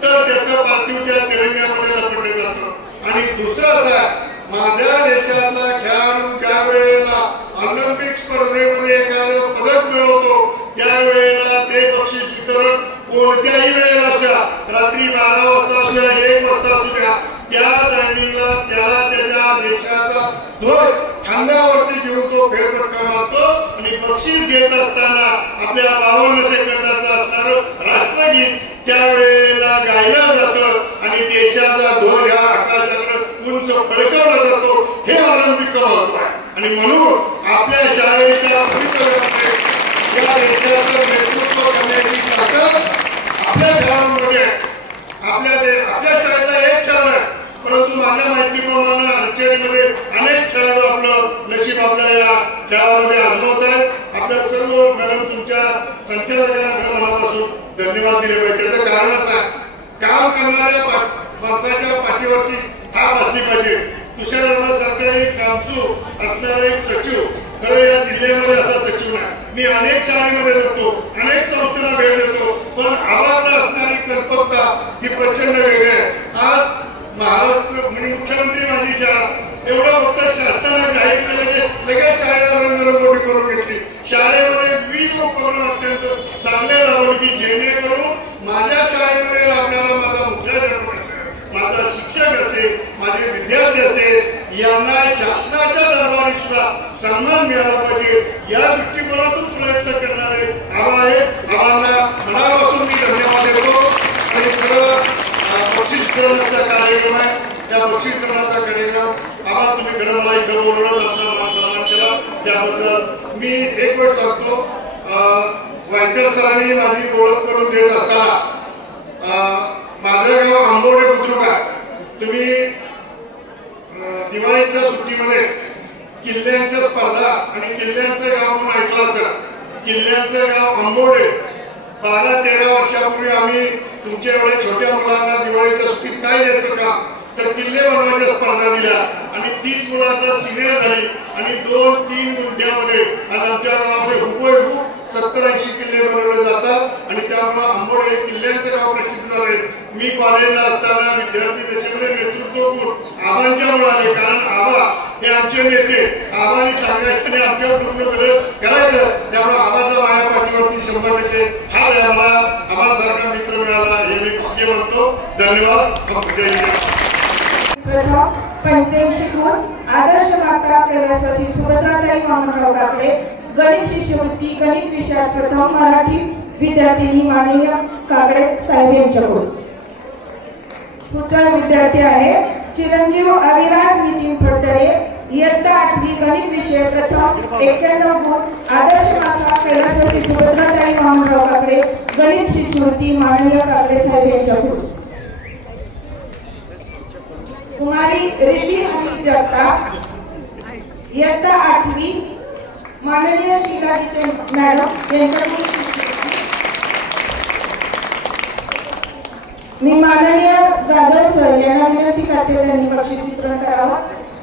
तर त्याचं पार्थिव त्या तिरंग्यामध्ये लपडलं जातं. आणि दुसरं असं माझ्या देशातला खेळाडू ज्या वेळेला ऑलिम्पिक स्पर्धेमध्ये एखादं पदक मिळवतो त्यावेळेला ते बक्षीस वितरण कोणत्याही वेळेला असल्या रात्री 12 वाजता असल्या 1 वाजता असल्या त्या टायमिंगला त्याला त्याच्या देशाचा ध्वज खांद्यावरती घेऊन तो फेरफटका मारतो आणि बक्षीस घेत असताना आपल्या 52 सेकंदाचं असणारं राष्ट्रगीत त्यावेळेला गायलं जातं आणि देशाचा ध्वज हा आकाशाकडे उंच फडकवला जातो. हे ऑलिम्पिकचं महत्व आहे. आणि म्हणून आपल्या शाळेच्या भवितव्यामध्ये या देशाचं नेतृत्व करण्याची ताकद आपल्या खेळाडूंमध्ये आहे. आपल्या शाळेचा एक खेळाडू आहे, परंतु माझ्या माहितीप्रमाणे आर्चरीमध्ये अनेक खेळाडू आपलं नशीब आपल्या या खेळामध्ये आजमावत आहेत. आपल्या सर्व मॅडम तुमच्या संचालकांना मनापासून धन्यवाद दिले पाहिजे. त्याचं कारण असं आहे, काम करणाऱ्या माणसाच्या पाठीवरती थाप असली पाहिजे. तुषारामासारखा एक कामचू असणारा एक सचिव खरं या जिल्ह्यामध्ये असा सचिव नाही. मी अनेक शाळेमध्ये जातो, अनेक संस्थांना भेट देतो, पण आवाजला असणारी कल्पकता ही प्रचंड वेगळी आहे. आज महाराष्ट्र म्हणजे मुख्यमंत्री माझी शाळा एवढं फक्त शासनाने जाहीर केलं की लगेच शाळेला रंगरंगोटी करून घेतली. शाळेमध्ये विविध उपक्रम अत्यंत चांगले राबवले की जेणेकरून माझ्या शाळेमध्ये आपल्याला माझा मुख्याध्यापक असेल, माझा शिक्षक असेल, माझे विद्यार्थी असेल, यांना शासनाच्या दरबारी सुद्धा सन्मान मिळाला पाहिजे या दृष्टिकोनातून प्रयत्न करणारे आबा आहेत. आबांना मनापासून मी धन्यवाद देतो. आणि खरं बक्षीस वितरणाचा कार्यक्रम आहे, त्या बक्षीस वितरणाचा कार्यक्रम आबा तुम्ही खरं मला इथं बोलवलं, आपला मान सन्मान केला त्याबद्दल मी एक वेळ सांगतो. वायकर सरांनी माझी ओळख करून देत असताना माझं गाव आंबोडे बुद्रुक आहे. तुम्ही दिवाळीच्या सुट्टीमध्ये किल्ल्यांच्या स्पर्धा आणि किल्ल्यांचं गाव म्हणून ऐकलं असेल. किल्ल्यांचं गाव आंबोडे 12-13 वर्षापूर्वी आम्ही तुमच्या एवढ्या छोट्या मुलांना दिवाळीच्या सुट्टीत काय द्यायचं काम तर किल्ले बनवायच्या स्पर्धा दिल्या आणि तीच मुलं आता सिनियर झाली आणि 2-3 गुंठ्यामध्ये आज आमच्या गावामध्ये हुबेहूब 70-80 किल्ले बनवले जातात आणि त्यामुळे आंबोडे हे किल्ल्यांचं गाव प्रसिद्ध झाले. मी कॉलेजला असताना विद्यार्थी दशेमध्ये नेतृत्व करून आबांच्या मिळाले, कारण आबा हे आमचे नेते, आबांनी सांगायचं आणि आमच्या पूर्ण सगळं करायचं. त्यामुळे आबाच्या माझ्या पाठीवरती 100% हा आम्हाला आबांसारखा मित्र मिळाला हे मी भाग्य म्हणतो. धन्यवाद. प्रथम 85 गुण आदर्श माता कैलासवासी सुभद्राताई वामनराव काकडे गणित शिष्यवृत्ती गणित विषयात प्रथम मराठी विद्यार्थिनी माननीय काकडे साहेब यांच्याकडून. पुढचा विद्यार्थी आहे चिरंजीव अविराज नितीन फडतरे इयत्ता 8वी गणित विषय प्रथम 91 गुण आदर्श माता कैलासवासी सुभद्राताई वामनराव काकडे गणित शिष्यवृत्ती माननीय काकडे साहेब यांच्याकडून. कुमारी रिद्धी अमित जगताप इयत्ता 8वी माननीय शीला गीते मॅडम यांच्याकडून. मी माननीय जाधव सर यांना विनंती करते त्यांनी बक्षीस वितरण करावं.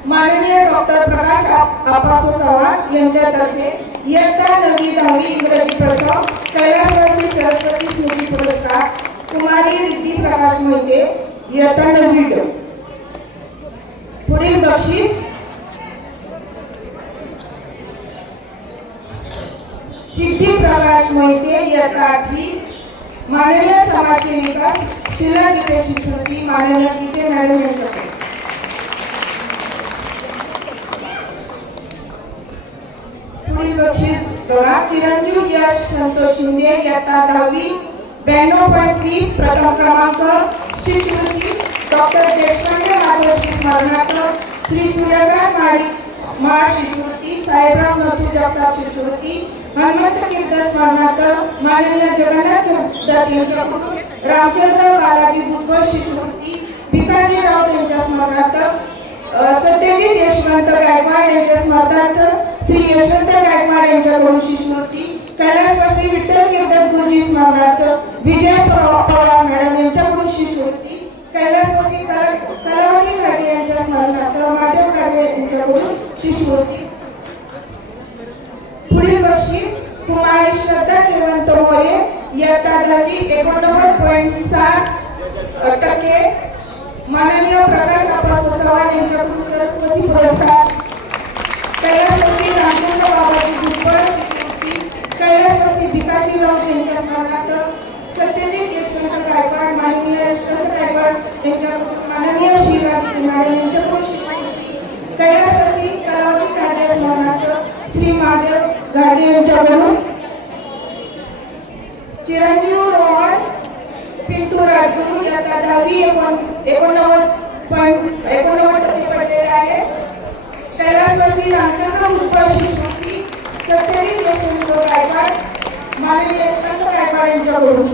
माननीय डॉक्टर प्रकाश आपासो चव्हाण यांच्यातर्फे इयत्ता 9वी 10वी इंग्रजी प्रथम कैलासवासी सरस्वती स्मृती पुरस्कार कुमारी रिद्धी प्रकाश मोहिते इयत्ता 9वी ड. पुढील बक्षीस सिद्धी प्रकाश मोहिते इयत्ता 8वी माननीय समाजसेविका शीला गीते शिष्यवृत्ती माननीय गीते मॅडम यांच्याकडे. पुढील बक्षीस बघा चिरंजीव यश संतोष शिंदे इयत्ता 10वी 92.20 प्रथम क्रमांक शिष्यवृत्ती डॉक्टर देशपांडे माधवश्री स्मरणार्थ श्री सूर्यकांत माड शिष्यवृत्ती साहेबराव नथू जगताप शिष्यवृत्ती हनुमंत कीर्तन स्मरणार्थ माननीय जगन्नाथ दत्त यांच्याकडून रामचंद्र बालाजी भुजबळ शिष्यवृत्ती भिकाजीराव यांच्या स्मरणार्थ सत्यजित यशवंत गायकवाड यांच्या स्मरणार्थ श्री यशवंत गायकवाड यांच्याकडून शिष्यवृत्ती, कैलासवासी विठ्ठल कीर्तन गुरुजी स्मरणार्थ विजय पवार मॅडम यांच्याकडून शिष्यवृत्ती, कैलासवासी कलावती घाटे यांच्या स्मरणार्थ महादेव घाटे यांच्याकडून शिष्यवृत्ती. पुढील बक्षीस कुमारी श्रद्धा जयवंत मोरे इयत्ता 10वी 89.60%, माननीय प्रकाश आप्पा चव्हाण यांच्याकडून सरस्वती पुरस्कार. कैलासवासी राजेंद्र बाबाजी दुर्बळ शिष्यवृत्ती, कैलासवासी भिकाजी राऊत यांच्या स्मरणार्थ सत्यजित यशवंत गायकवाड, माननीय यशवंत गायकवाड यांच्याकडून माननीय शीला गीते मॅडम यांच्याकडून शिष्यवृत्ती, कैलासवासी कलावती घाटे स्मरणार्थ श्री महादेव घाटे यांच्याकडून. चिरंजीव रोहन पिंटू राजगुरू इयत्ता 10वी 89% पडलेले आहे. कैलासवासी रामचंद्र दुर्बळ शिष्यवृत्ती, सत्यजित यशवंत गायकवाड, माननीय यशवंत गायकवाड यांच्याकडून.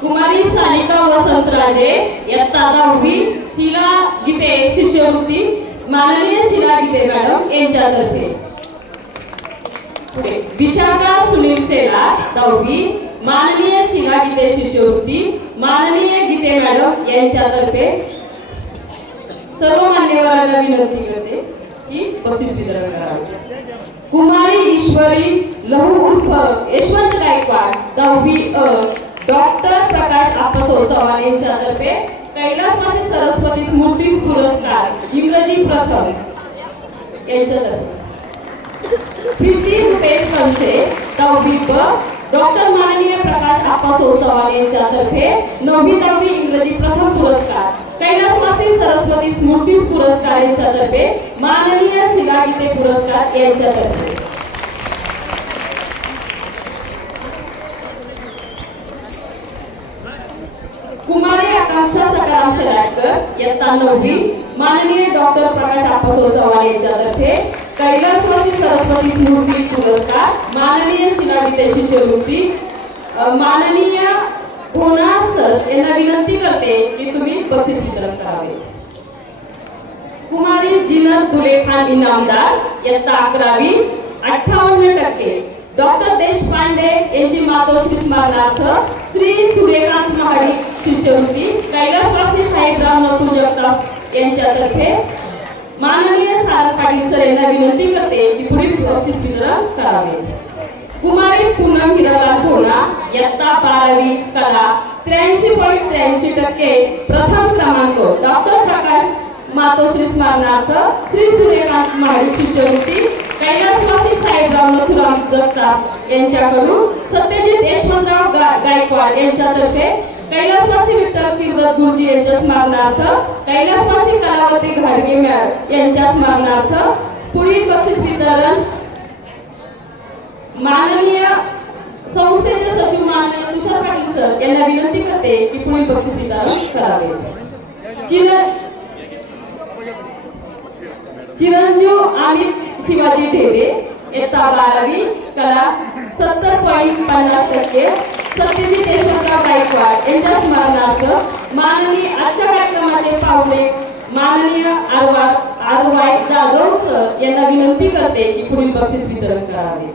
कुमारी सानिका वसंतराजे इयत्ता 10वी शीला गीते शिष्यवृत्ती, माननीय शीला गीते मॅडम यांच्यातर्फे. पुढे विशाखा सुनील शेलार 10वी, माननीय शीला गीते शिष्यवृत्ती, माननीय गीते मॅडम यांच्यातर्फे. सर्व मान्यवरांना विनंती करते की बक्षीस वितरण करावे. कुमारी ईश्वरी लहू उर्फ यशवंत गायकवाड 10वी डॉक्टर प्रकाश आप्पा चव्हाण यांच्यातर्फे कैलासवासी सरस्वती स्मृती पुरस्कार इंग्रजी प्रथम यांच्यातर्फे. प्रीती रुपेश संशे 10वी ब डॉक्टर माननीय प्रकाश आप्पा चव्हाण यांच्यातर्फे 9वी 10वी इंग्रजी प्रथम पुरस्कार कैलासवासी सरस्वती स्मृती पुरस्कार यांच्यातर्फे माननीय शीला गीते पुरस्कार यांच्यातर्फे. कुमारी आकांक्षा सकाराम शेलाटकर इयत्ता 9वी, माननीय डॉक्टर प्रकाश आप्पा चव्हाण यांच्यातर्फे कैलासवासी सरस्वती स्मृती पुरस्कार, माननीय शीला गीते शिष्यवृत्ती. माननीय भोना सर यांना विनंती करते की तुम्ही बक्षीस वितरण करावे. कुमारी जिनत दुलेखान इनामदार इयत्ता 11वी 58%, डॉक्टर देशपांडे यांची मातोश्री स्मरणार्थ श्री सूर्यकांत महाडिक शिष्यवृत्ती, कैलासवासी साहेबराव नथू जगताप यांच्यातर्फे. माननीय सारंग पाटील सर यांना विनंती करते की पुढील बक्षीस वितरण करावे. कुमारी पूनम हिरालाल भोना इयत्ता 12वी कला 83.83%, प्रथम क्रमांक, डॉक्टर प्रकाश मातोश्री स्मरणार्थ श्री सूर्यकांत महाडिक शिष्यवृत्ती, कैलासवासी साहेबराव नथुराम जगताप यांच्याकडून. सत्यजित यशवंतराव गायकवाड यांच्यातर्फे कैलासवासी विठ्ठल कीर्तन गुरुजी यांच्या स्मरणार्थ कैलासवासी कलावती घाडगे यांच्या स्मरणार्थ. पुढील बक्षीस वितरण माननीय संस्थेचे सचिव माननीय तुषार पाटील सर यांना विनंती करते की पुढील बक्षीस वितरण करावे. चिरंजीव अमित शिवाजी ठेवे इयत्ता 12वी कला 70.50%, सत्यजित यशवंतराव गायकवाड यांच्या स्मरणार्थ माननीय आजच्या कार्यक्रमाचे पाहुणे माननीय आरवाय जाधव सर यांना विनंती करते की पुढील बक्षीस वितरण करावे.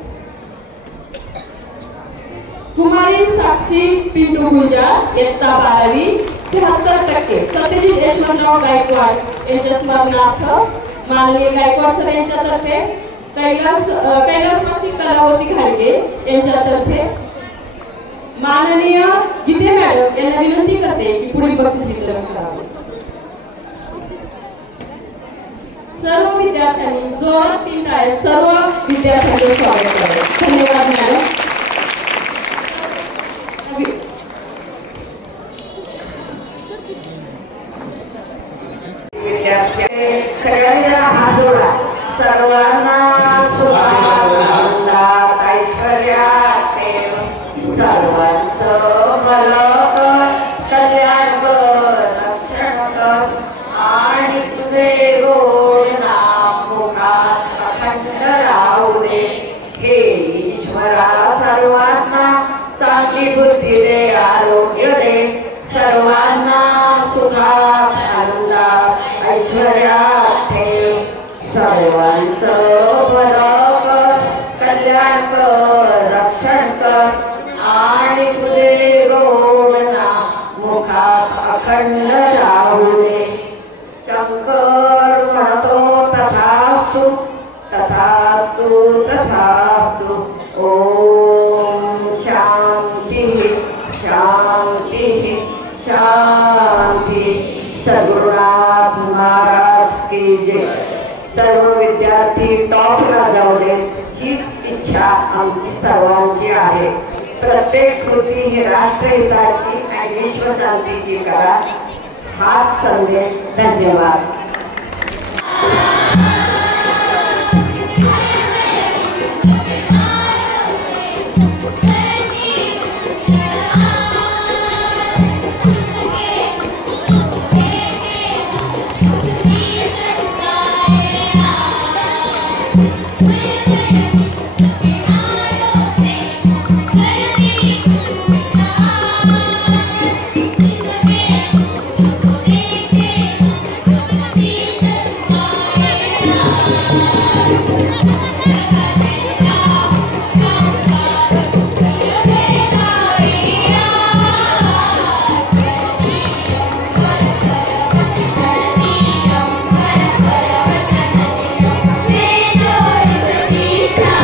कुमारी साक्षी पिंटू गुंजाळ इयत्ता 12वी 76%, सत्यजित यशवंतराव गायकवाड यांच्या स्मरणार्थ माननीय गायकवाड सर यांच्यातर्फे कैलासवासी कलावती घाडगे यांच्यातर्फे. माननीय गीते मॅडम यांना विनंती करते की पुढील बक्षीस वितरण करावे. सर्व विद्यार्थ्यांनी जोरात 3 टाळ्या सर्व विद्यार्थ्यांचे स्वागत करावे. धन्यवाद मॅडम. सगळ्यांनी जरा हात जोडा. सर्वांना सुखानंदात ऐश्वर्यात ठेव, सर्वांचं भलं कर, कल्याण कर, रक्षण कर आणि तुझे गोड नाम मुखात अखंड राहू दे. हे ईश्वरा सर्वांना चांगली बुद्धी दे, आरोग्य दे, सर्वांना सुखात आनंदात ऐश्वर्यात ठेव, सर्वांचं भलं कर, कल्याण कर, रक्षण कर आणि तुझे गोडना मुखात अखंड राहू दे. शंकर म्हणतो तथास्तु तथास्तु तथास्तु. ओम शांती शांती शांती. सद्गुरुनाथ महाराज की जय. सर्व विद्यार्थी टॉपला जाऊ दे हीच इच्छा आमची सर्वांची आहे. प्रत्येक कृती ही राष्ट्रहिताची आणि विश्वशांतीची करा, हाच संदेश. धन्यवाद. शांती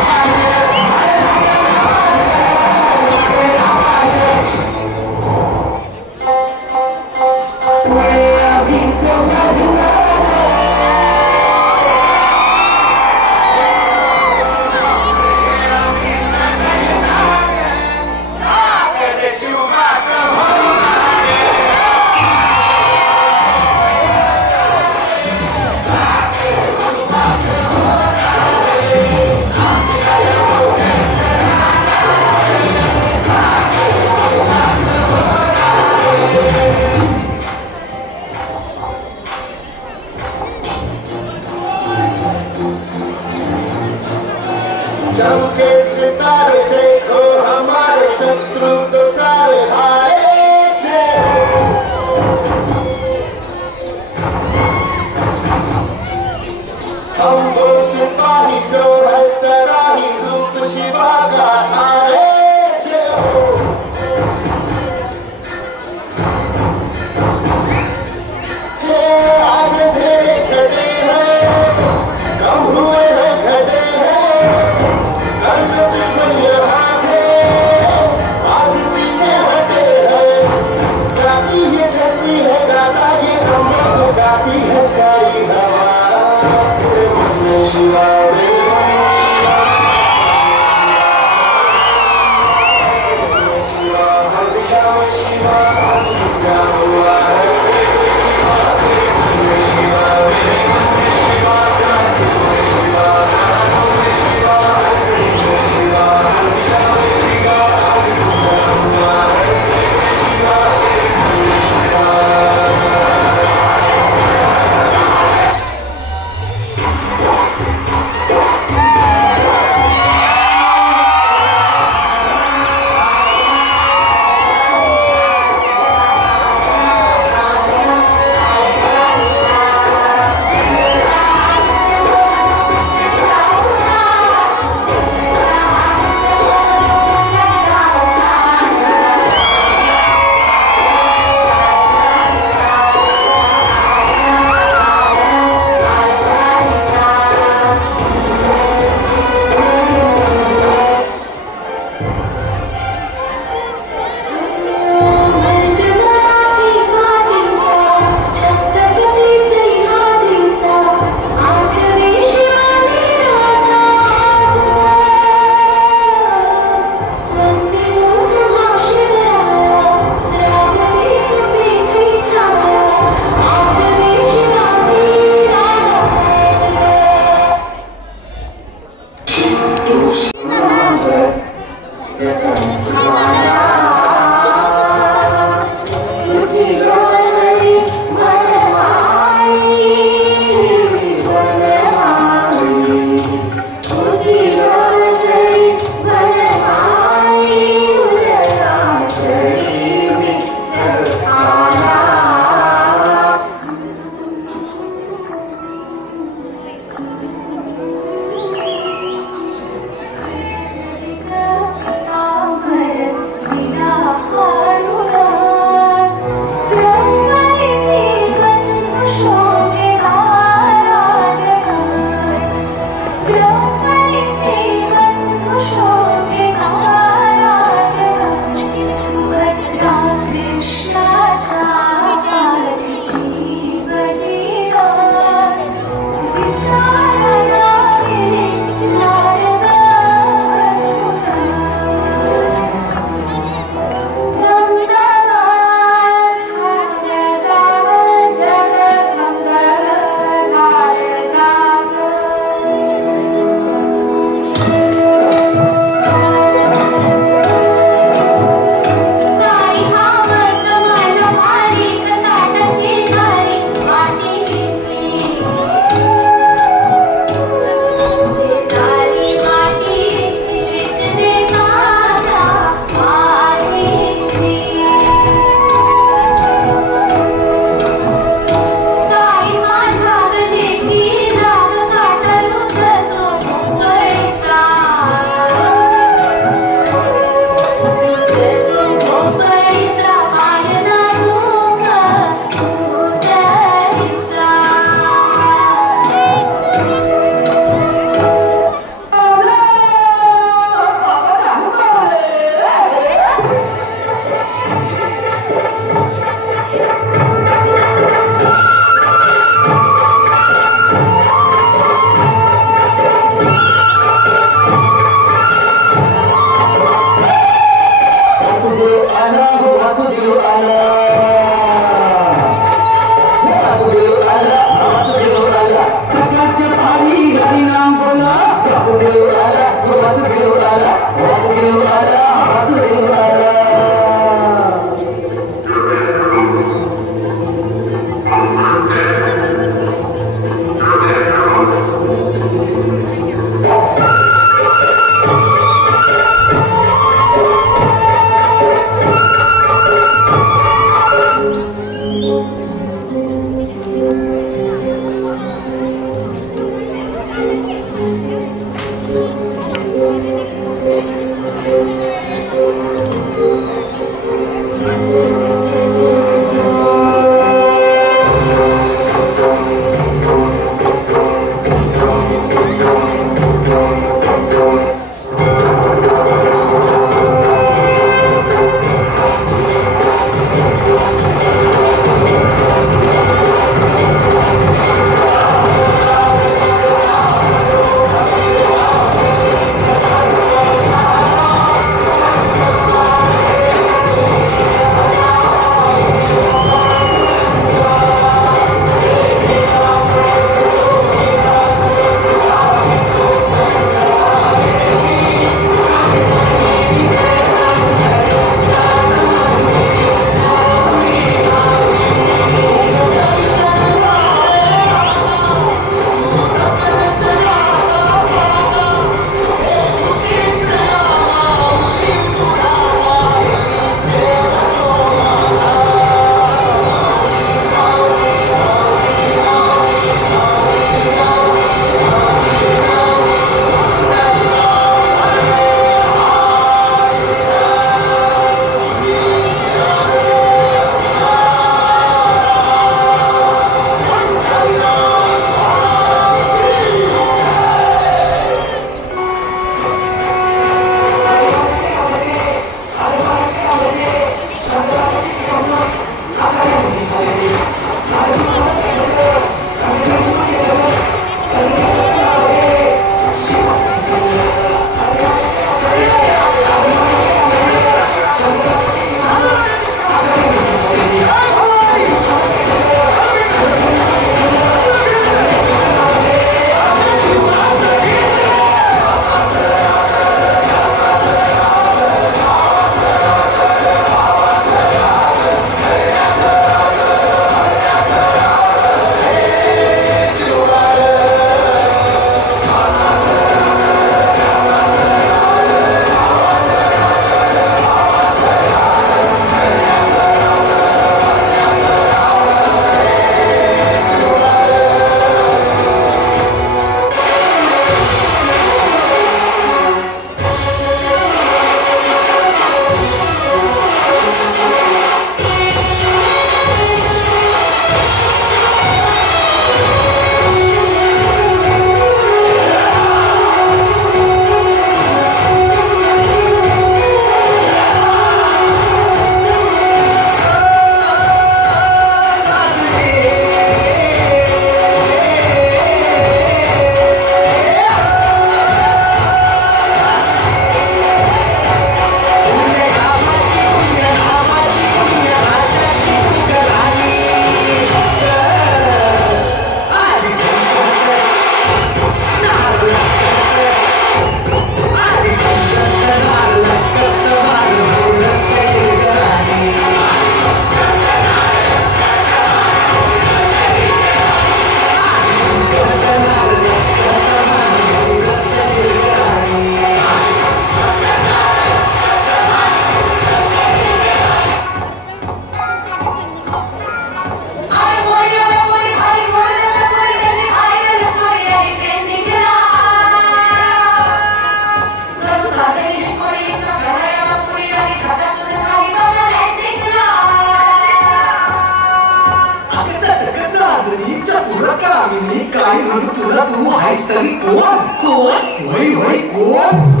काय म्हणू तुला तू आहेस तरी कोण कोण वय वय कोण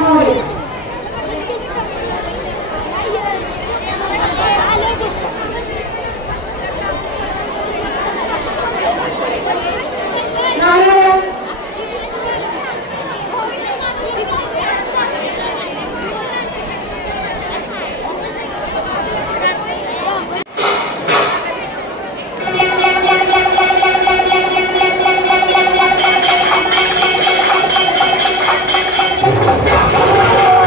मोरे. Oh,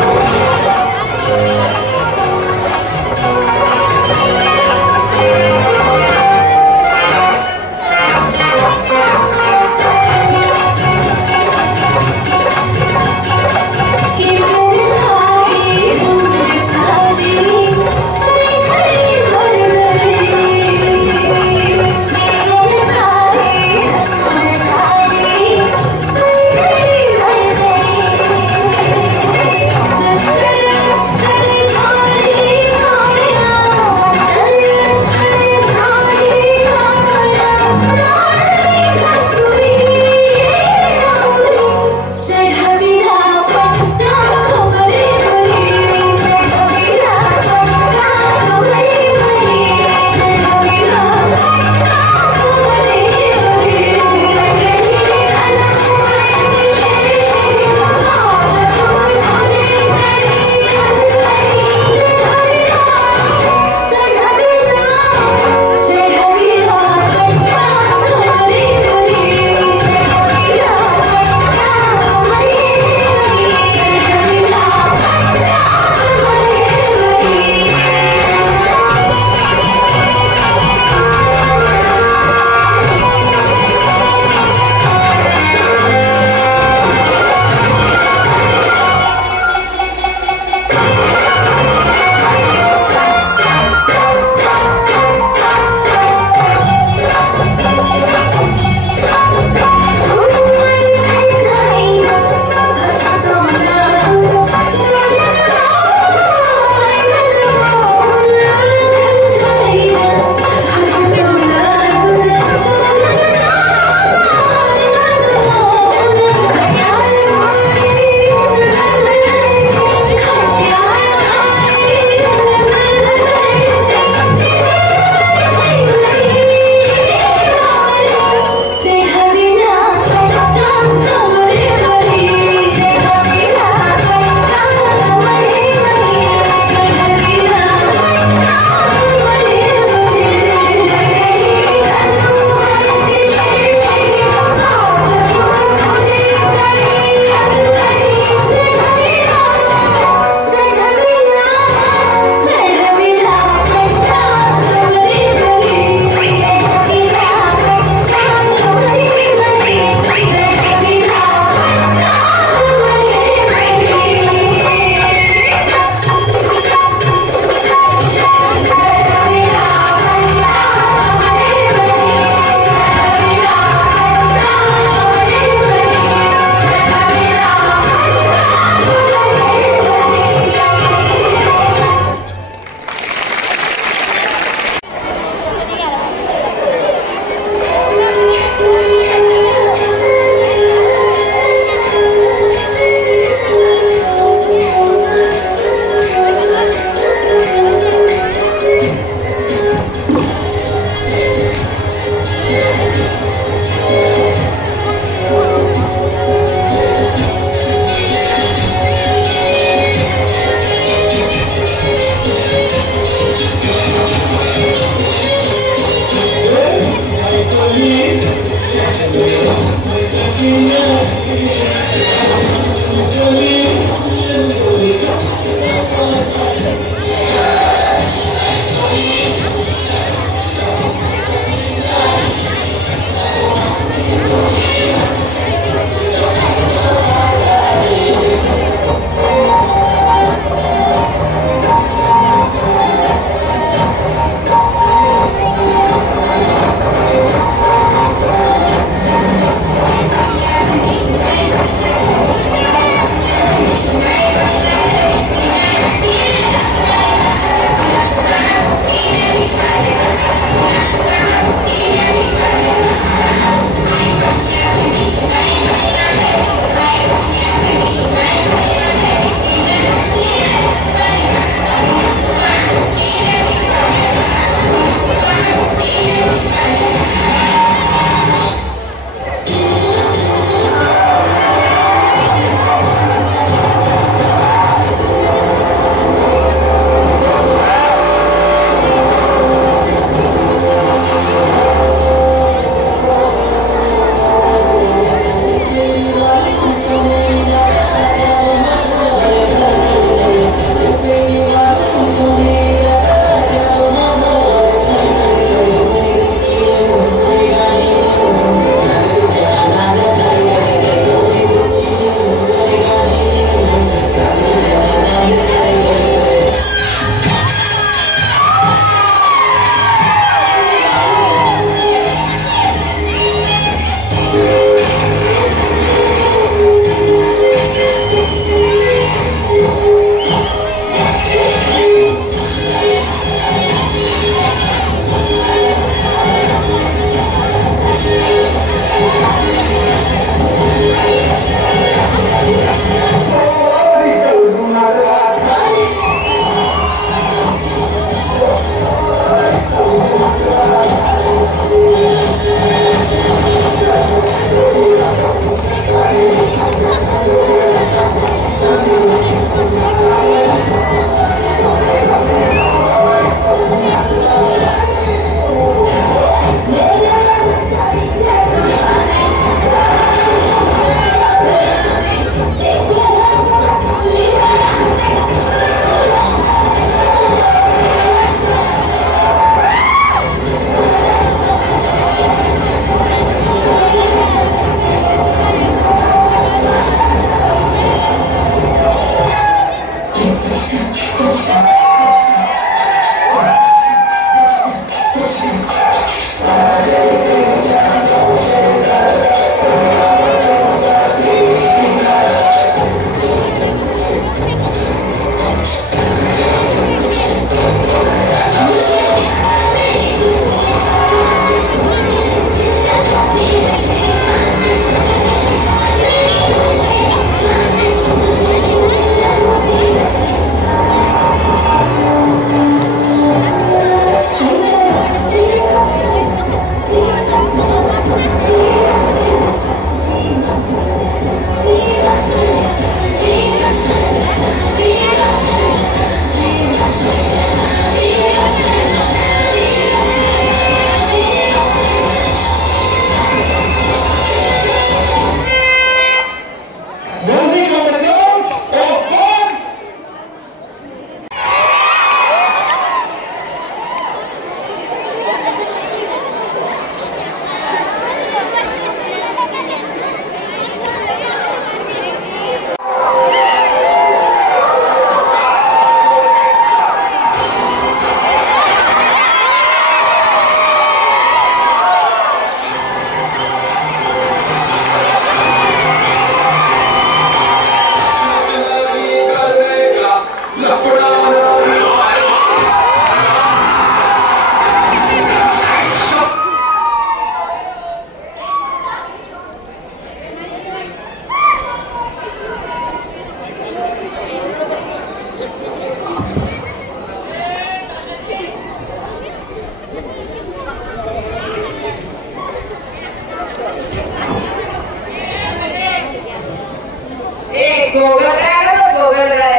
गोगल काय ना गोगल काय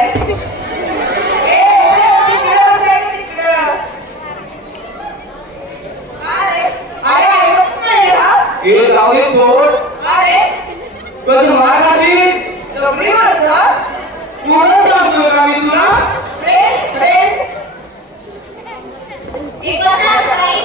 ये जाऊदे सोड अरे तुझी मार कशी डोकरी मारतो पूर्ण सांगतोय का मी तुला फ्रेंड एक बसा बाई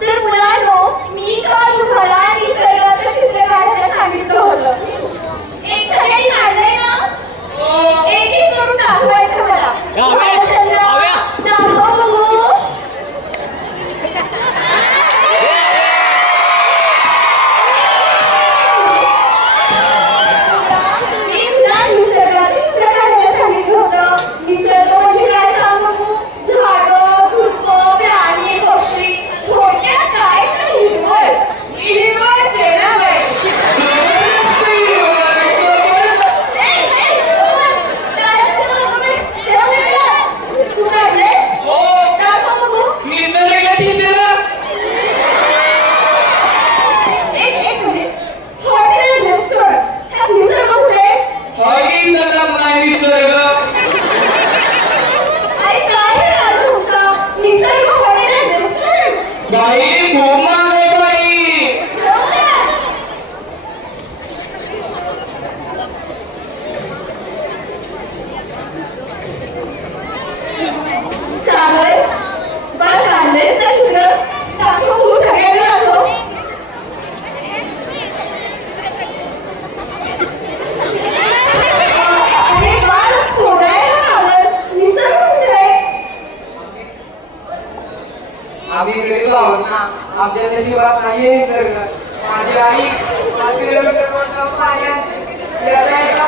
तर मुलांनो मी काल तुम्हाला निसर्गाचं चित्र काढायला सांगितलं होतं एक सगळ्यांनी काढलंय ना एक एक करून दाखवायचं मला दाखव बघू मी तुला निसर्गाचं चित्र काढायला सांगितलं होतं निसर्ग म्हणजे काय सांगू झाडं झुडपं प्राणी पक्षी थोडक्यात काय तर हिरवळ ना बाई तू काढलेस दाखव बघू एक मिनिट हॉटेल रेस्टॉरंट ह्यात निसर्ग कुठे अरे काय झालं तुमचं निसर्ग हॉटेल रेस्टॉरंट बाई खूप मागे बाई सागर बरं काढलेस ना चित्र दाखव बघू सगळ्यांना दाखव अरे बाळ थोडा आहे हा कागद निसर्ग कुठे आहे आम्ही गरीब आहोत ना आमच्या नशिबात नाहीये निसर्ग माझी आई 5 किलोमीटर मोठं पाण्यात याचा एका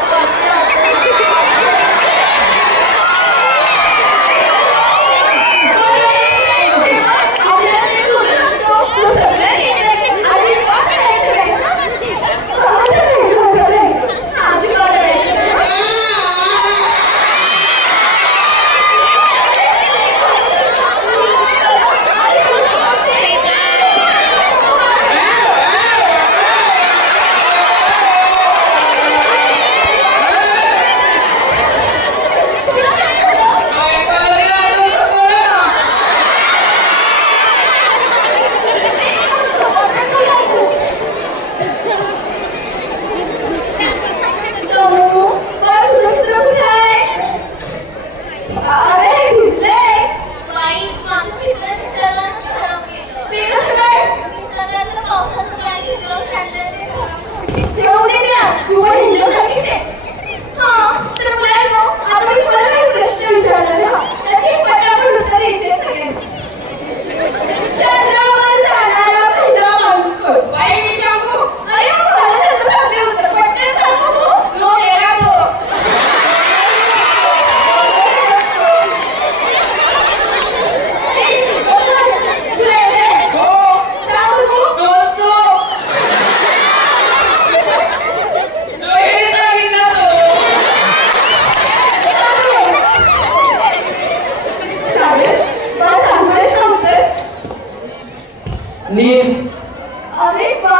अरे वा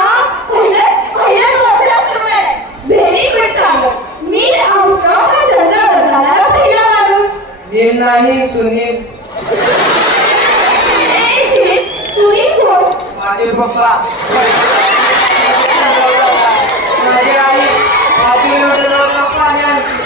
पहिला तो अभ्यास करून आलाय व्हेरी गुड सागर नील आर्मस्ट्रॉंग हा चंद्रावर जाणारा पहिला माणूस नील नाही सुनील सुनील कोण माझे पप्पा माझी आई 5 किलोमीटर पाण्यात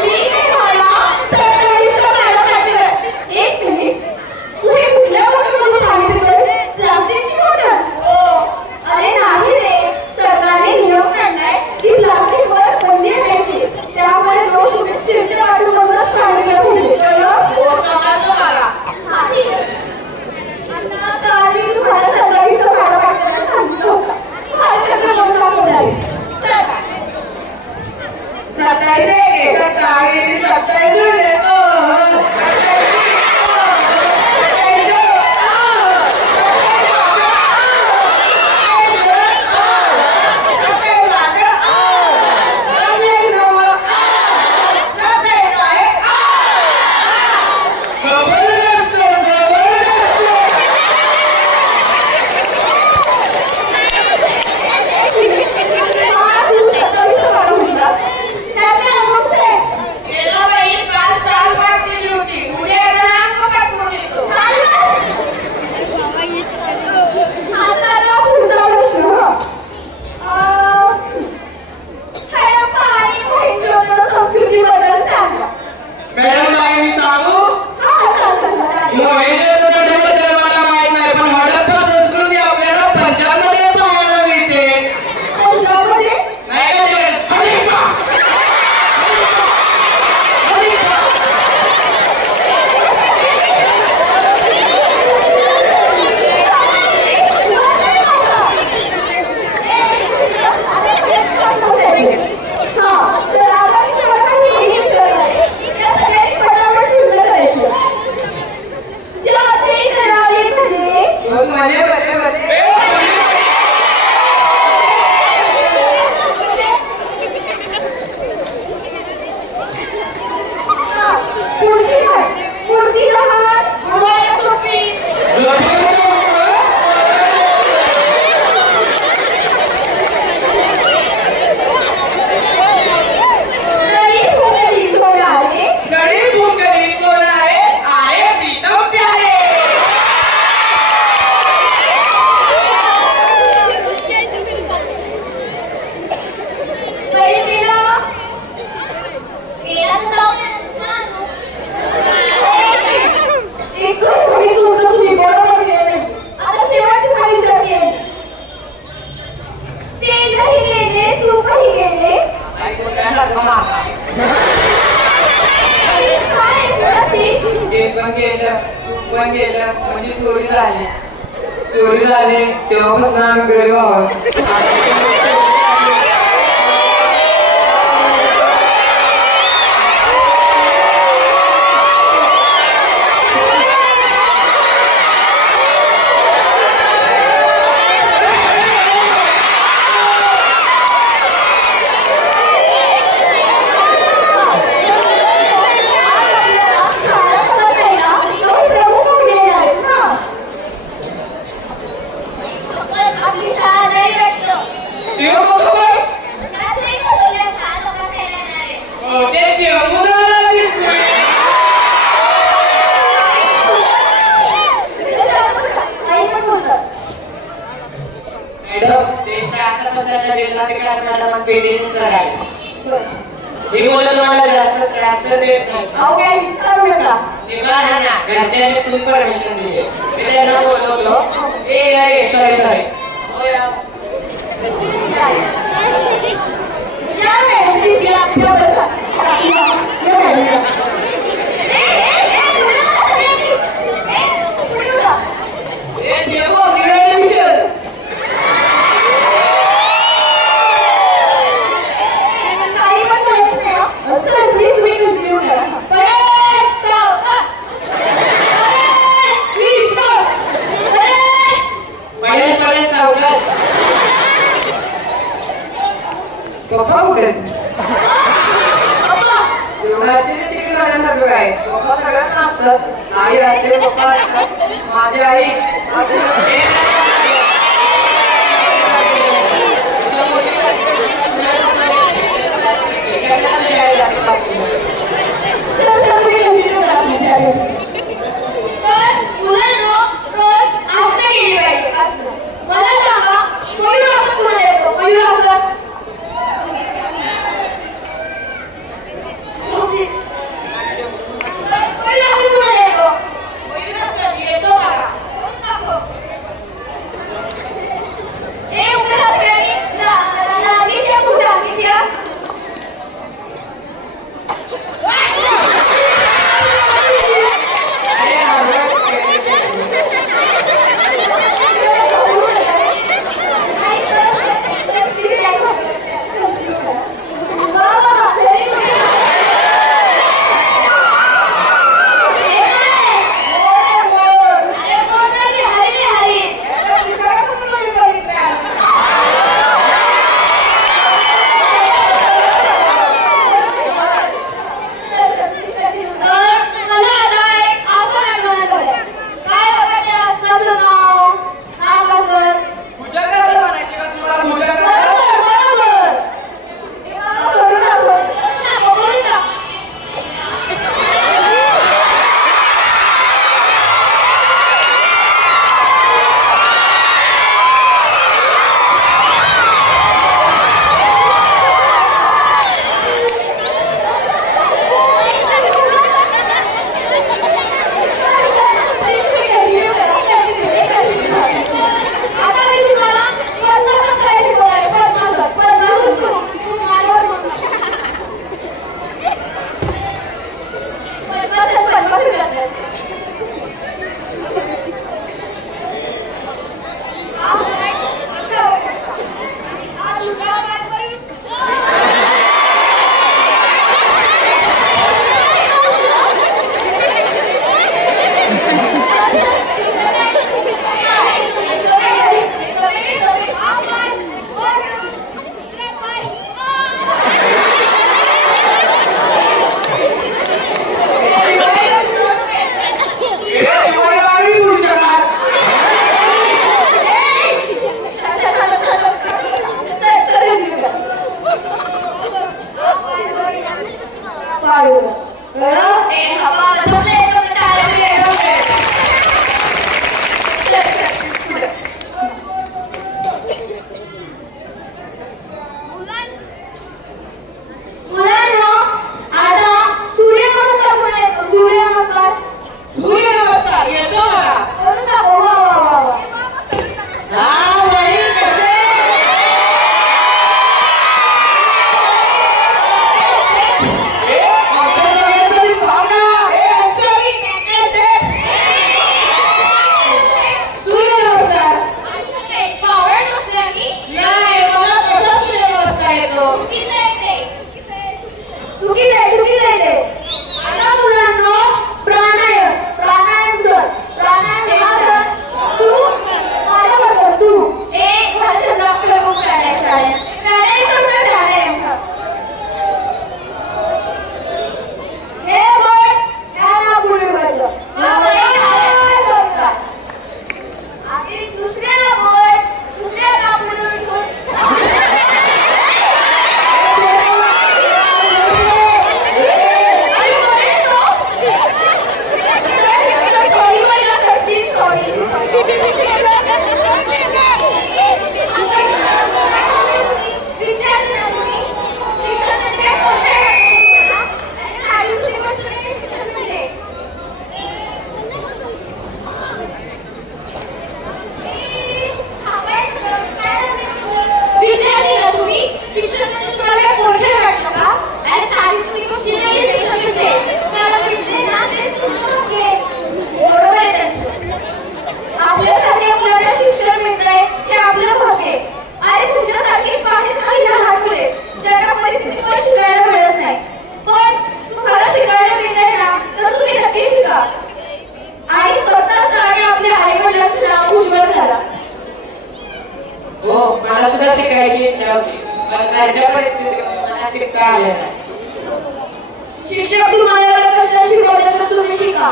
मी तुम्हाला 27 मॅडम एक मिनिट बस म्हणे बरे पुढची मूर्ती लहान गुडघ्याला टोपी पण गेलं म्हणजे चोरी झाली तेव्हापासून आम्ही गरीब आहोत घरच्यांनी फुल परमिशन दिली मी त्यांना बोलवलो सॉरी पप्पा कुठे चिकन खाण्यासाठी काय पप्पा सगळ्यांना असतात आई असते पप्पा असतात माझी आई इच्छा होती पण घरच्या परिस्थितीमुळे मला शिकता आले नाही. शिक्षक तुम्हाला एवढं कष्ट शिकवले तर तुम्ही शिका.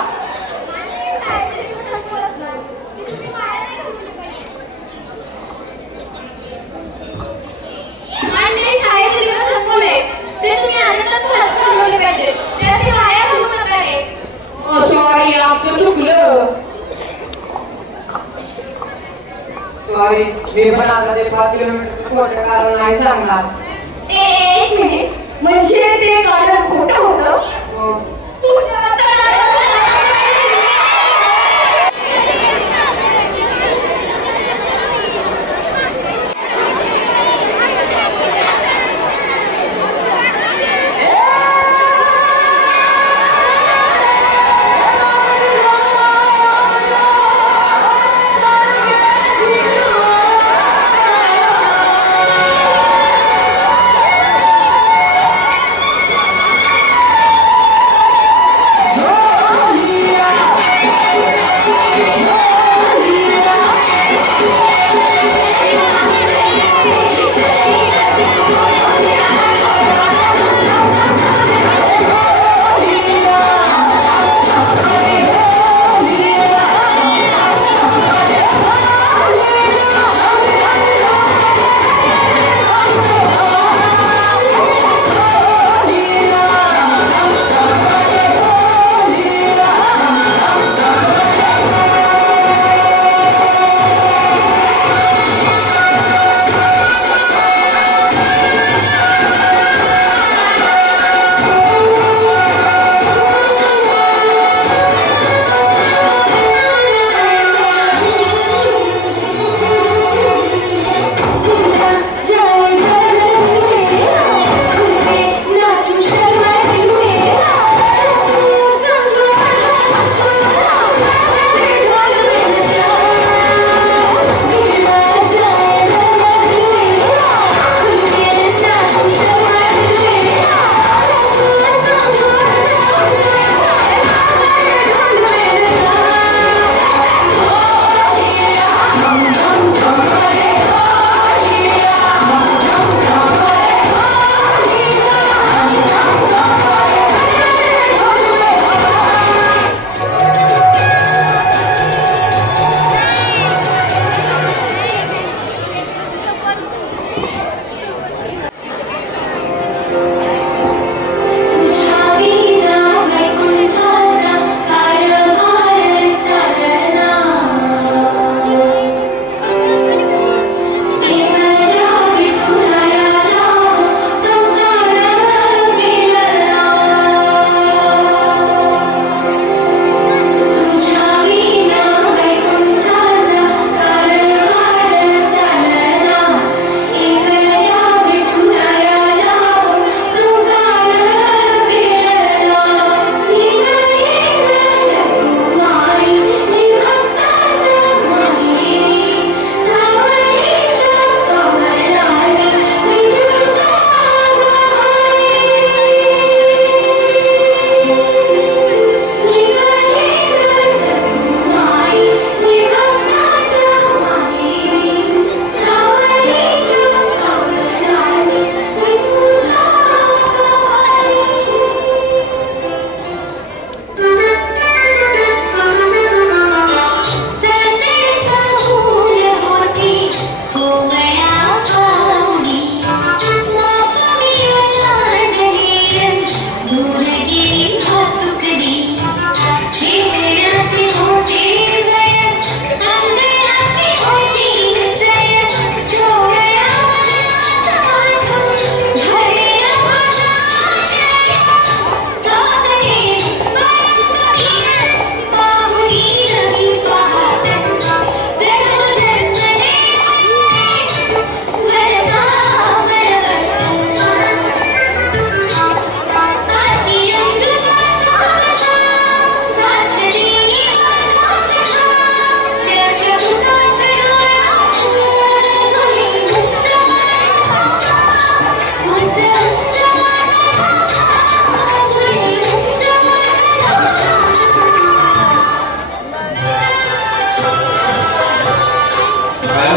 आणि शाळेचे दिवस संपवले ते तुम्ही आनंदात घालवले पाहिजे. त्याचे वाया घालवू नका रे. सॉरी आमचं चुकलं. सॉरी मी पण आता ते 5 किलोमीटरचं खोटं कारण नाही सांगणार. एक मिनिट म्हणजे ते कारण खोटं होतं. तुमच्या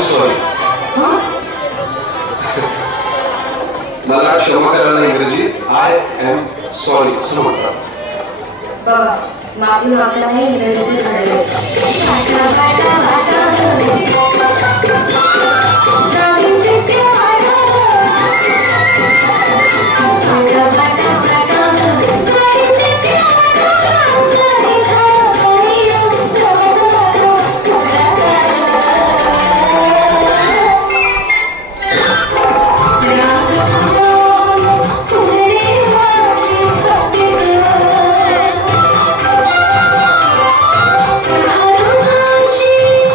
sorry. मला क्षमा करायला इंग्रजी आय एम सॉरी असं म्हणतात. बाबा माफी मागताना इंग्रजीचे झाले she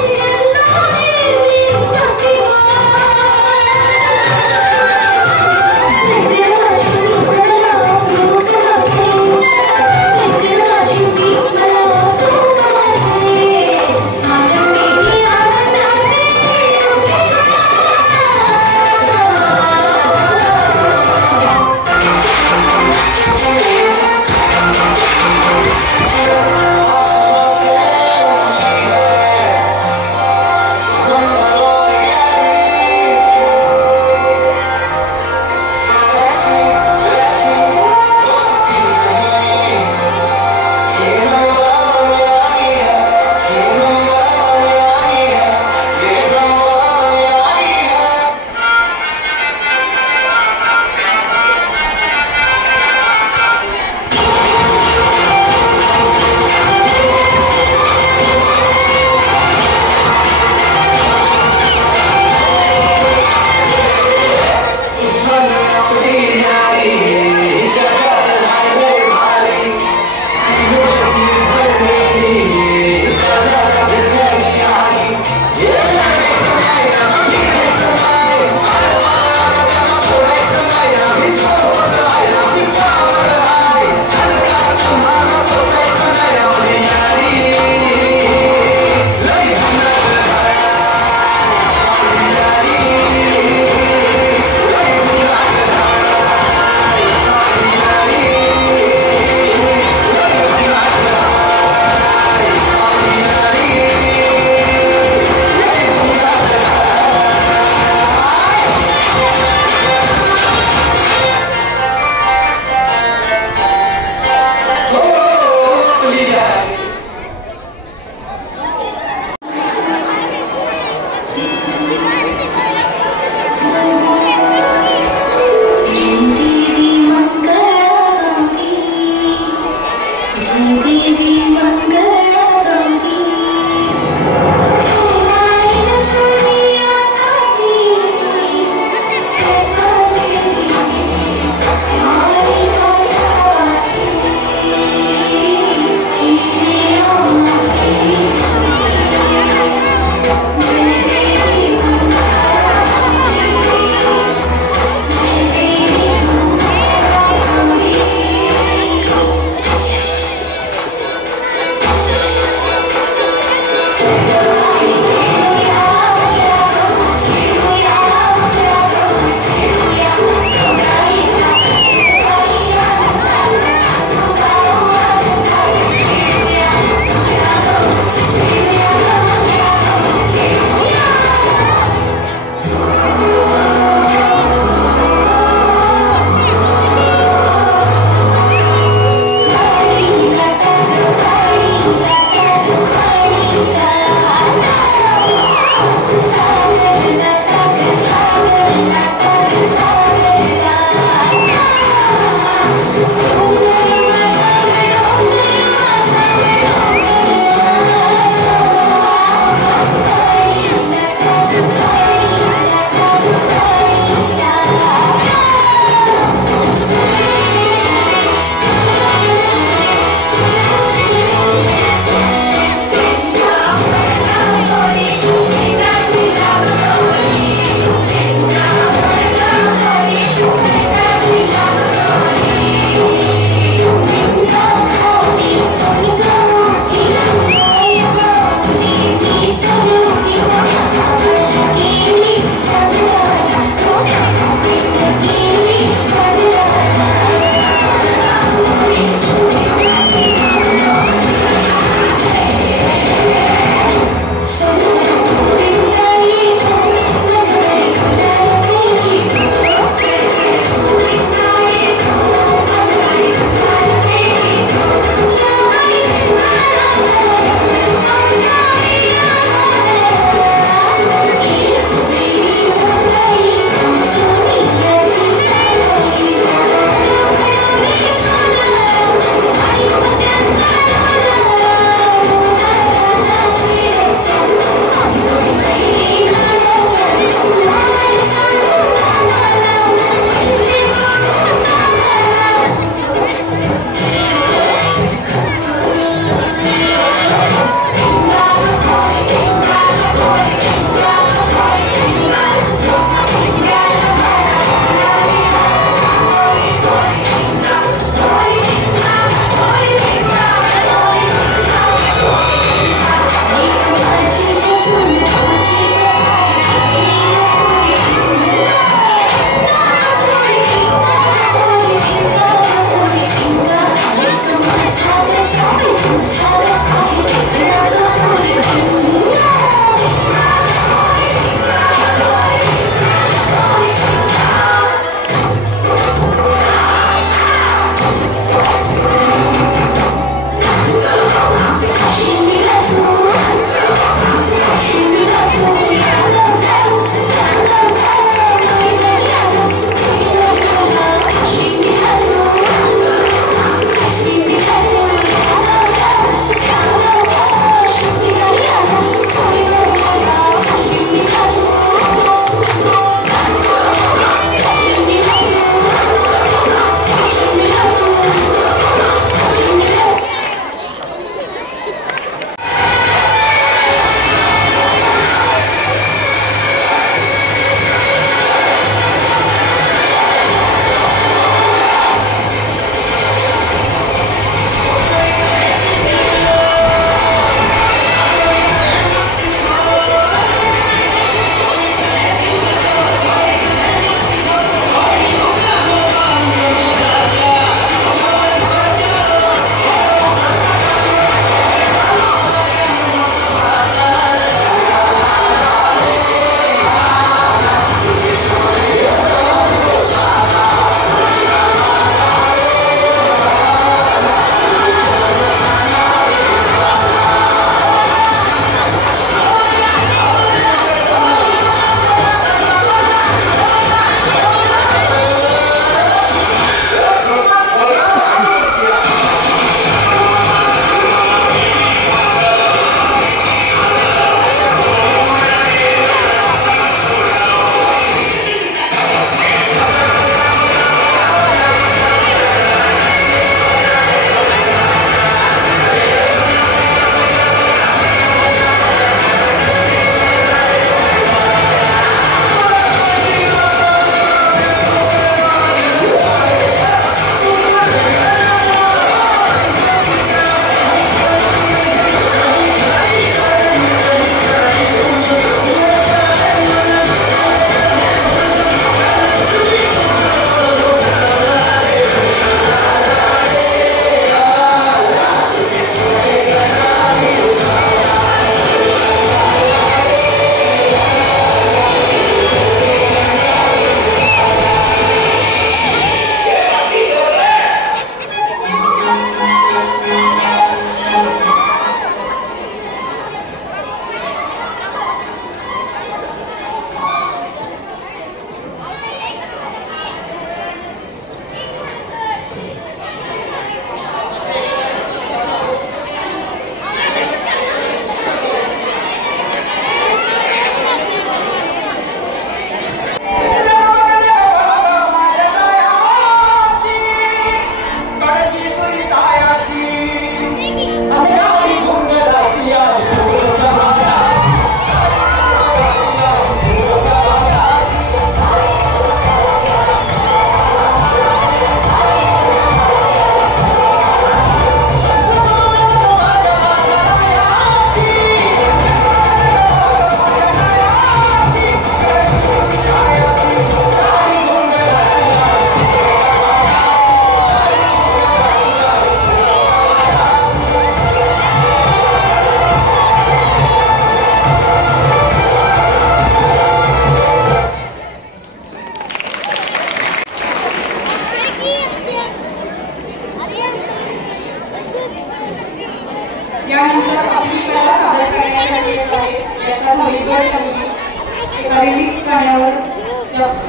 त्या मुली एका रिमिक्स गाण्यावर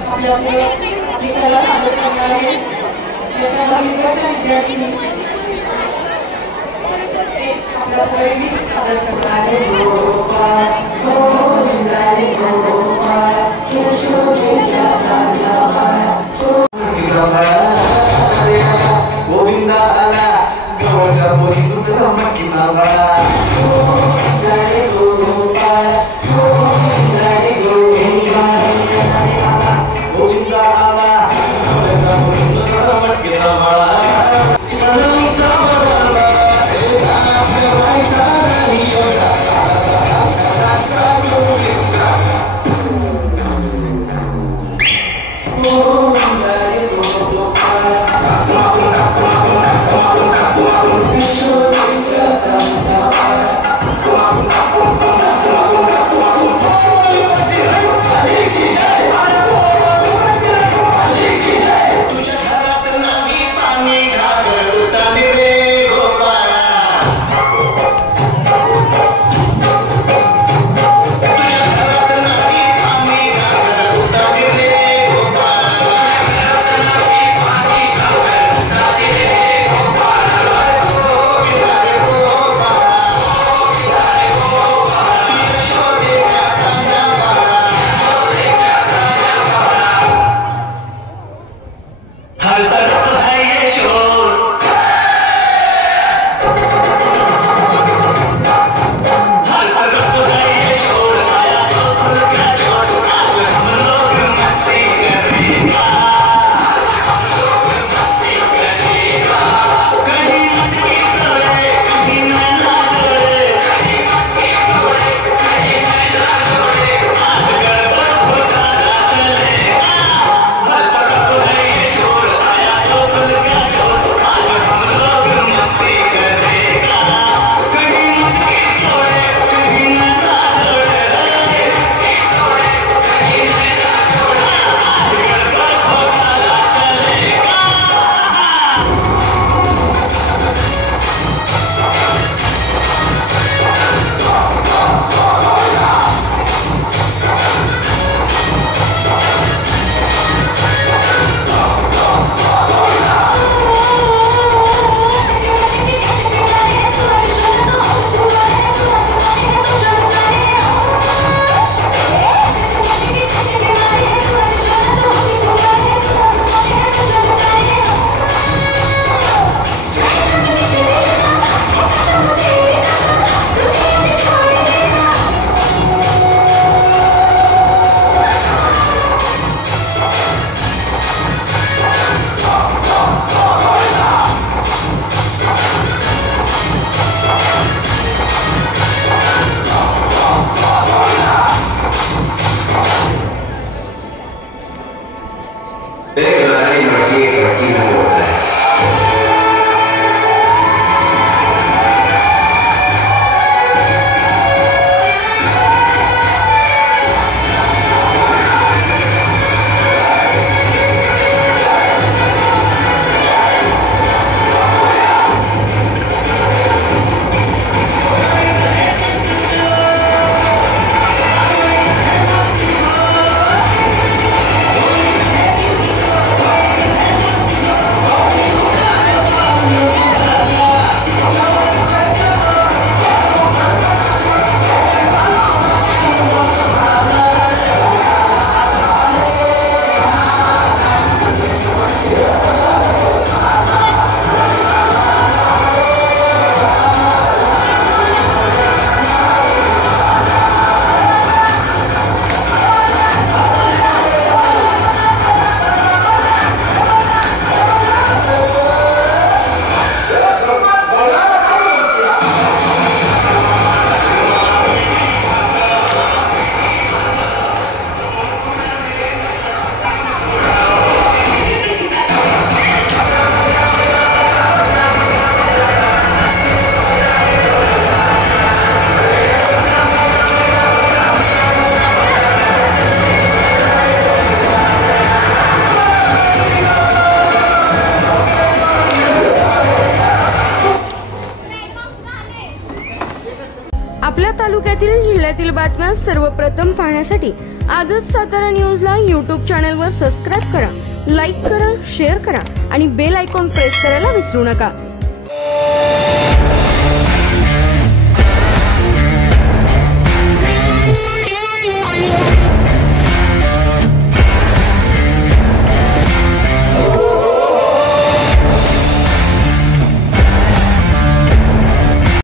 आपली कला सादर करणार आहे. त्या रविवारच्या विद्यार्थ्यांनी आपल्या रिमिक्स सादर करणार आहे. गोविंदा आला गव्हाच्या पोरी तुझं मटकी सांभाळा. गोविंदा आला गव्हाच्या पोरी तुझं मटकी सांभाळा. Oh, आपल्या तालुक्यातील जिल्ह्यातील बातम्या सर्वप्रथम पाहण्यासाठी आजच सातारा न्यूजला YouTube चॅनलवर सबस्क्राईब करा, लाईक करा, शेअर करा आणि बेल आयकॉन प्रेस करायला विसरू नका।